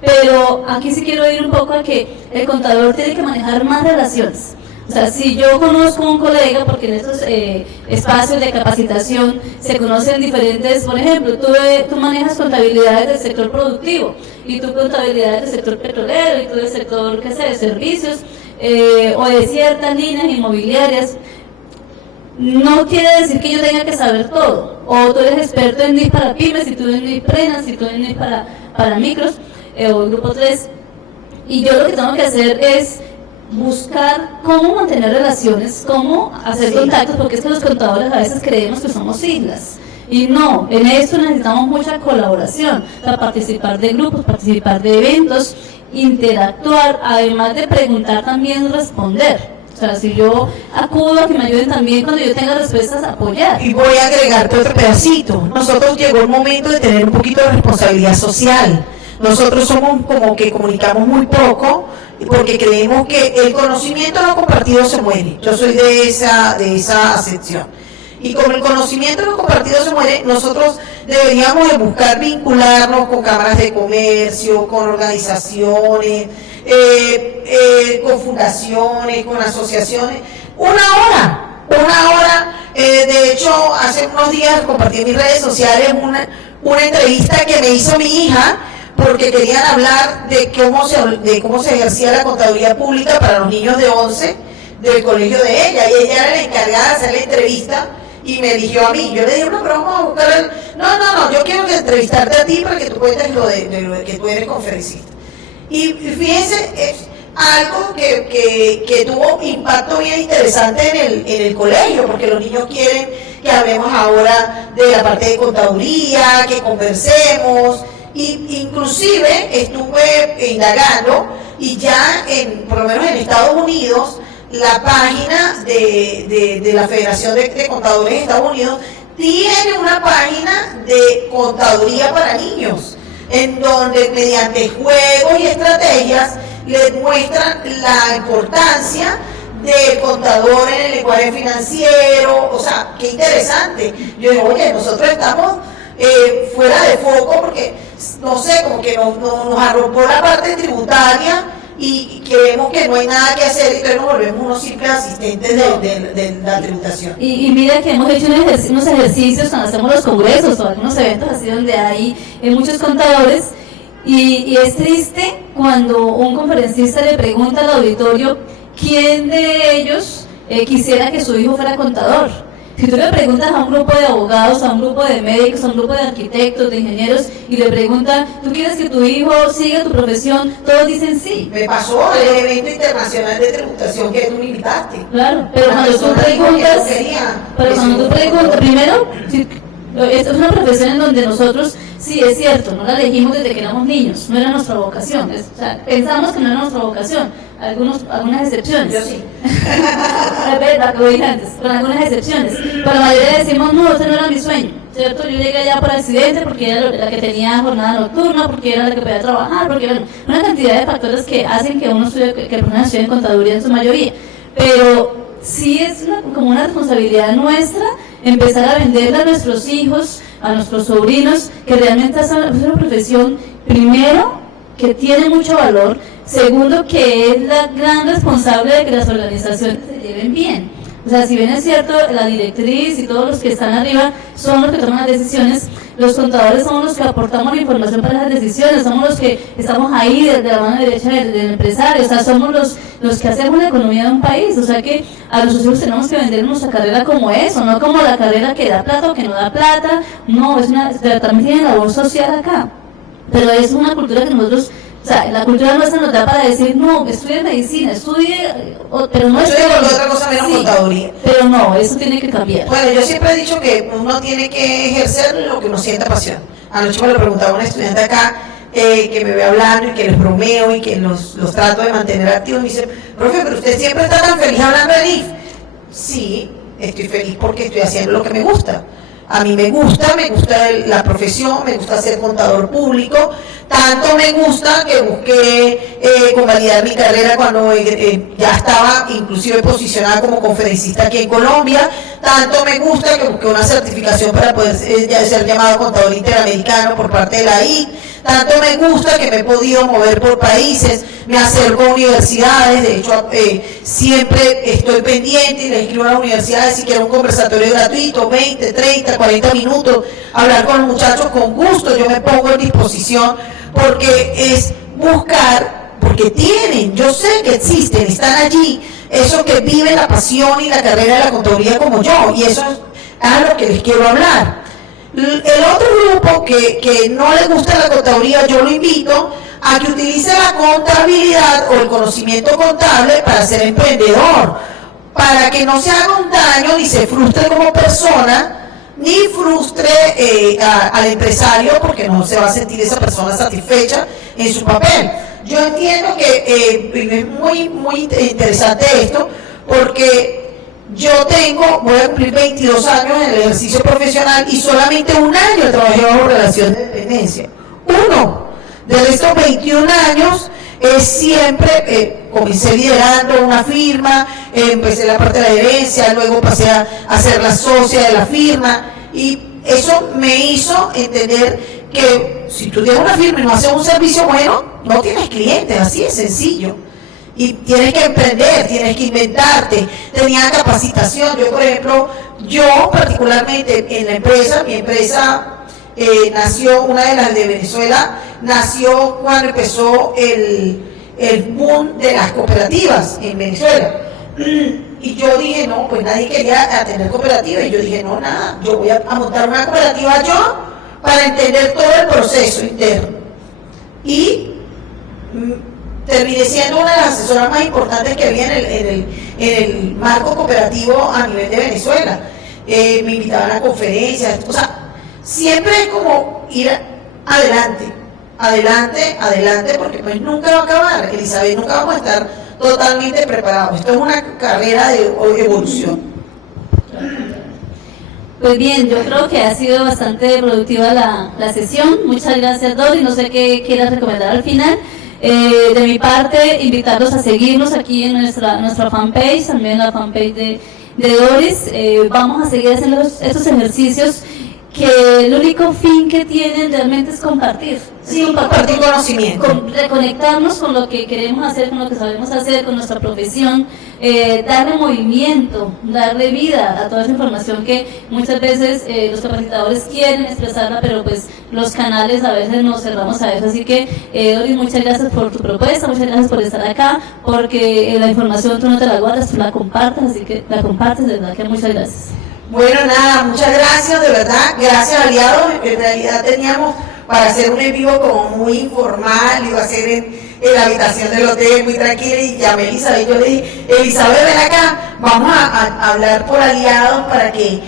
pero aquí sí quiero ir un poco a que el contador tiene que manejar más relaciones. O sea, si yo conozco a un colega, porque en estos espacios de capacitación se conocen diferentes, por ejemplo, tú manejas contabilidades del sector productivo, y tú contabilidades del sector petrolero, y tú del sector, qué sé, de servicios, o de ciertas líneas inmobiliarias. No quiere decir que yo tenga que saber todo, o tú eres experto en NIS para pymes, y tú en NIS Prenas, y tú en NIS para micros, o grupo 3, y yo lo que tengo que hacer es buscar cómo mantener relaciones, cómo hacer contactos, porque es que los contadores a veces creemos que somos islas, y no, en esto necesitamos mucha colaboración, para participar de grupos, participar de eventos, interactuar, además de preguntar también responder. O sea, si yo acudo a que me ayuden también cuando yo tenga respuestas, apoyar. Y voy a agregarte otro pedacito. Nosotros llegó el momento de tener un poquito de responsabilidad social. Nosotros somos como que comunicamos muy poco porque creemos que el conocimiento no compartido se muere. Yo soy de esa sección. Y como el conocimiento no compartido se muere, nosotros deberíamos de buscar vincularnos con cámaras de comercio, con organizaciones, con fundaciones, con asociaciones. Una hora. De hecho, hace unos días compartí en mis redes sociales una entrevista que me hizo mi hija, porque querían hablar de cómo se ejercía la contaduría pública para los niños de 11 del colegio de ella, y ella era la encargada de hacer la entrevista y me eligió a mí. Yo le dije, no, pero vamos a buscar no, yo quiero entrevistarte a ti para que tú cuentes lo de que tú eres conferencista. Y fíjense, es algo que tuvo impacto bien interesante en el colegio, porque los niños quieren que hablemos ahora de la parte de contaduría, que conversemos. Y inclusive estuve indagando, y ya por lo menos en Estados Unidos, la página de la Federación de Contadores de Estados Unidos tiene una página de contaduría para niños, en donde mediante juegos y estrategias les muestran la importancia del contador en el lenguaje financiero. O sea, qué interesante. Yo digo, oye, nosotros estamos fuera de foco porque, no sé, como que nos arropó la parte tributaria y creemos que no hay nada que hacer, y entonces nos volvemos unos simples asistentes de la tributación. Y mira que hemos hecho unos ejercicios cuando hacemos los congresos o algunos eventos así donde hay muchos contadores, y es triste cuando un conferencista le pregunta al auditorio quién de ellos quisiera que su hijo fuera contador. Si tú le preguntas a un grupo de abogados, a un grupo de médicos, a un grupo de arquitectos, de ingenieros, y le preguntan, ¿tú quieres que tu hijo siga tu profesión? Todos dicen sí. Me pasó el evento internacional de tributación que tú me invitaste. Claro, pero cuando tú preguntas, primero, es una profesión en donde nosotros, sí, es cierto, no la elegimos desde que éramos niños, no era nuestra vocación, o sea, pensamos que no era nuestra vocación, algunas excepciones. Yo sí. Es verdad, lo dije antes, con algunas excepciones, pero la mayoría decimos, no, ese no era mi sueño, ¿cierto? Yo llegué allá por accidente, porque era la que tenía jornada nocturna, porque era la que podía trabajar, porque era una cantidad de factores que hacen que uno estudie, que personas estudien contaduría en su mayoría, pero sí es como una responsabilidad nuestra empezar a venderle a nuestros hijos, a nuestros sobrinos, que realmente es una profesión, primero, que tiene mucho valor, segundo, que es la gran responsable de que las organizaciones se lleven bien. O sea, si bien es cierto, la directriz y todos los que están arriba son los que toman las decisiones, los contadores somos los que aportamos la información para las decisiones, somos los que estamos ahí de la mano derecha del empresario, o sea, somos los que hacemos la economía de un país. O sea que a los hijos tenemos que vender nuestra carrera como eso, no como la carrera que da plata o que no da plata. No, también tiene labor social acá, pero es una cultura que nosotros, o sea, la cultura nuestra nos da para decir, no, estudie medicina, pero no estudie otra cosa menos contaduría. Pero no, eso tiene que cambiar. Bueno, yo siempre he dicho que uno tiene que ejercer lo que uno sienta pasión. Anoche me lo preguntaba una estudiante acá, que me ve hablando y que les bromeo y que los trato de mantener activos. Me dice, profe, pero usted siempre está tan feliz hablando de NIF. Sí, estoy feliz porque estoy haciendo lo que me gusta. A mí me gusta la profesión, me gusta ser contador público, tanto me gusta que busqué convalidar mi carrera cuando ya estaba inclusive posicionada como conferencista aquí en Colombia, tanto me gusta que busqué una certificación para poder ser llamado contador interamericano por parte de la I, Tanto me gusta que me he podido mover por países, me acerco a universidades, de hecho siempre estoy pendiente y les escribo a las universidades si quiero un conversatorio gratuito, 20, 30, 40 minutos, hablar con los muchachos con gusto, yo me pongo en disposición porque es buscar, porque tienen, yo sé que existen, están allí, esos que viven la pasión y la carrera de la contaduría como yo, y eso es a lo que les quiero hablar. El otro grupo que no le gusta la contaduría, yo lo invito a que utilice la contabilidad o el conocimiento contable para ser emprendedor, para que no se haga un daño ni se frustre como persona, ni frustre al empresario, porque no se va a sentir esa persona satisfecha en su papel. Yo entiendo que es muy interesante esto, porque yo voy a cumplir 22 años en el ejercicio profesional y solamente un año trabajé bajo relación de dependencia. Uno de estos 21 años siempre comencé liderando una firma, empecé la parte de la gerencia, luego pasé a ser la socia de la firma, y eso me hizo entender que si tú tienes una firma y no haces un servicio bueno, no tienes clientes, así de sencillo. Y tienes que emprender, tienes que inventarte. Tenía capacitación. Yo, por ejemplo, particularmente en la empresa, mi empresa nació, una de las de Venezuela, nació cuando empezó el boom de las cooperativas en Venezuela. Y yo dije, no, pues nadie quería tener cooperativa. Y yo dije, no, nada, yo voy a montar una cooperativa yo para entender todo el proceso interno. Y terminé siendo una de las asesoras más importantes que había en el marco cooperativo a nivel de Venezuela. Me invitaban a conferencias, o sea, siempre es como ir adelante, porque pues nunca va a acabar, Elizabeth, nunca vamos a estar totalmente preparados. Esto es una carrera de evolución. Pues bien, yo creo que ha sido bastante productiva la sesión. Muchas gracias, Dori. No sé qué quieras recomendar al final. De mi parte, invitarlos a seguirnos aquí en nuestra fanpage, también la fanpage de Doris. Vamos a seguir haciendo estos ejercicios que el único fin que tienen realmente es compartir. Sí, compartir conocimiento. Reconectarnos con lo que queremos hacer, con lo que sabemos hacer, con nuestra profesión, darle movimiento, darle vida a toda esa información que muchas veces los capacitadores quieren expresarla, pero pues los canales a veces nos cerramos a eso. Así que, Doris, muchas gracias por tu propuesta, muchas gracias por estar acá, porque la información tú no te la guardas, tú la compartes, así que la compartes, de verdad que muchas gracias. Bueno, nada, muchas gracias, de verdad, gracias, aliados. En realidad teníamos para hacer un en vivo como muy informal, iba a ser en la habitación del hotel, muy tranquila, y llamé a Elizabeth, yo le dije, Elizabeth, ven acá, vamos a hablar por aliados para que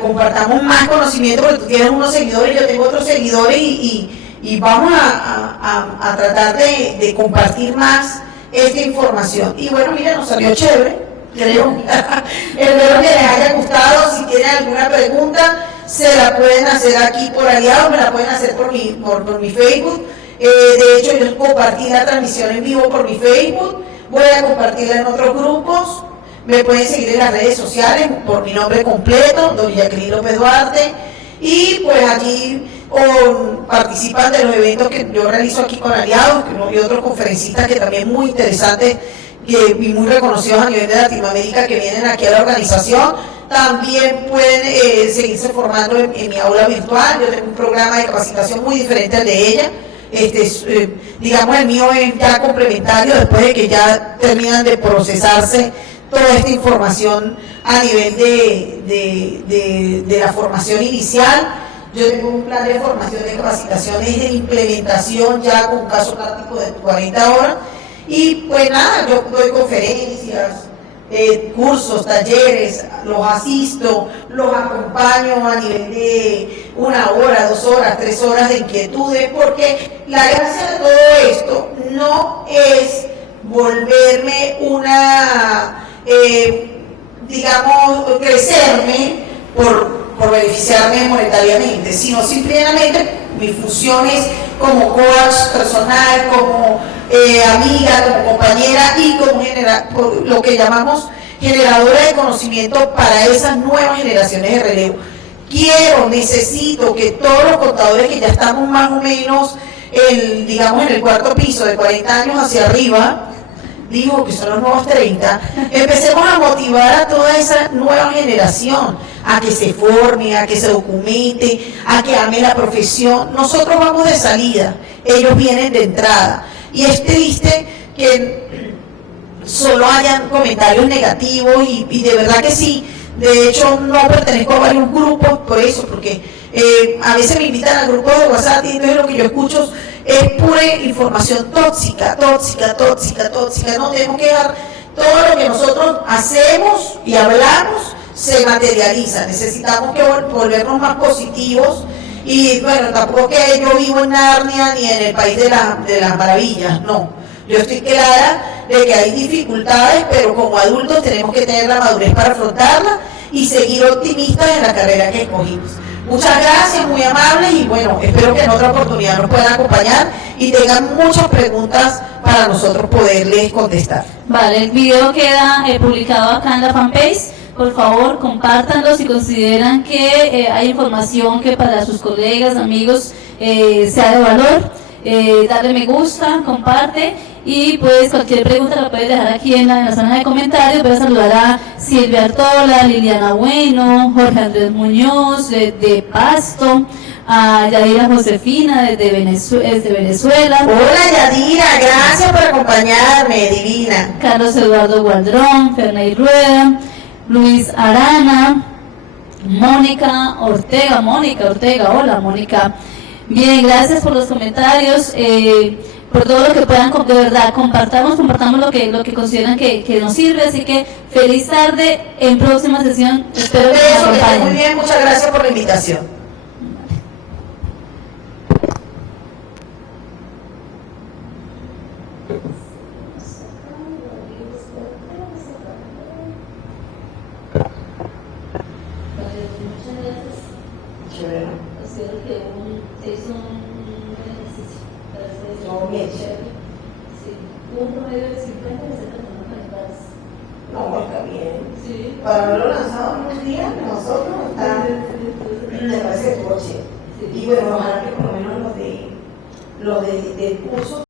compartamos más conocimiento, porque tú tienes unos seguidores, yo tengo otros seguidores, y vamos a tratar de compartir más esta información. Y bueno, mira, nos salió chévere. Espero que les haya gustado. Si tienen alguna pregunta, se la pueden hacer aquí por aliados, me la pueden hacer por mi Facebook. De hecho, yo compartí la transmisión en vivo por mi Facebook, voy a compartirla en otros grupos. Me pueden seguir en las redes sociales por mi nombre completo, Doris Jacqueline López Duarte, y pues allí participan de los eventos que yo realizo aquí con aliados, y otros conferencistas que también muy interesantes y muy reconocidos a nivel de Latinoamérica que vienen aquí a la organización. También pueden seguirse formando en mi aula virtual. Yo tengo un programa de capacitación muy diferente al de ella. Digamos, el mío es ya complementario después de que ya terminan de procesarse toda esta información a nivel de la formación inicial. Yo tengo un plan de formación de capacitaciones de implementación ya con un caso práctico de 40 horas. Y pues nada, yo doy conferencias, cursos, talleres, los asisto, los acompaño a nivel de 1 hora, 2 horas, 3 horas de inquietudes, porque la gracia de todo esto no es volverme digamos, crecerme por beneficiarme monetariamente, sino simplemente mi función es como coach personal, como amiga, como compañera y como lo que llamamos generadora de conocimiento para esas nuevas generaciones de relevo. Necesito que todos los contadores que ya estamos más o menos digamos, en el cuarto piso de 40 años hacia arriba, digo que son los nuevos 30, empecemos a motivar a toda esa nueva generación a que se forme, a que se documente, a que ame la profesión. Nosotros vamos de salida, ellos vienen de entrada. Y es triste que solo hayan comentarios negativos y de verdad que sí. De hecho, no pertenezco a varios grupos por eso, porque a veces me invitan a grupos de WhatsApp y entonces lo que yo escucho es pura información tóxica. No tenemos que dejar todo lo que nosotros hacemos y hablamos se materializa. Necesitamos que volvernos más positivos. Y bueno, tampoco que yo vivo en Narnia ni en el país de las maravillas, no. Yo estoy clara de que hay dificultades, pero como adultos tenemos que tener la madurez para afrontarla y seguir optimistas en la carrera que escogimos. Muchas gracias, muy amables, y bueno, espero que en otra oportunidad nos puedan acompañar y tengan muchas preguntas para nosotros poderles contestar. Vale, el video queda publicado acá en la fanpage. Por favor, compártanlo si consideran que hay información que para sus colegas, amigos, sea de valor. Darle me gusta, comparte, y pues cualquier pregunta la puedes dejar aquí en la zona de comentarios. Voy a saludar a Silvia Artola, Liliana Bueno, Jorge Andrés Muñoz de Pasto, a Yadira Josefina desde Venezuela. Hola Yadira, gracias por acompañarme, divina. Carlos Eduardo Gualdrón, Ferney Rueda, Luis Arana, Mónica Ortega, hola Mónica. Bien, gracias por los comentarios, por todo lo que puedan, de verdad, compartamos lo que consideran que nos sirve, así que feliz tarde, en próxima sesión, espero que nos acompañen. Muy bien, muchas gracias por la invitación. No, está bien. Sí. Para haberlo lanzado en un día, nosotros está de ese coche. Y bueno, ojalá que por lo menos los del curso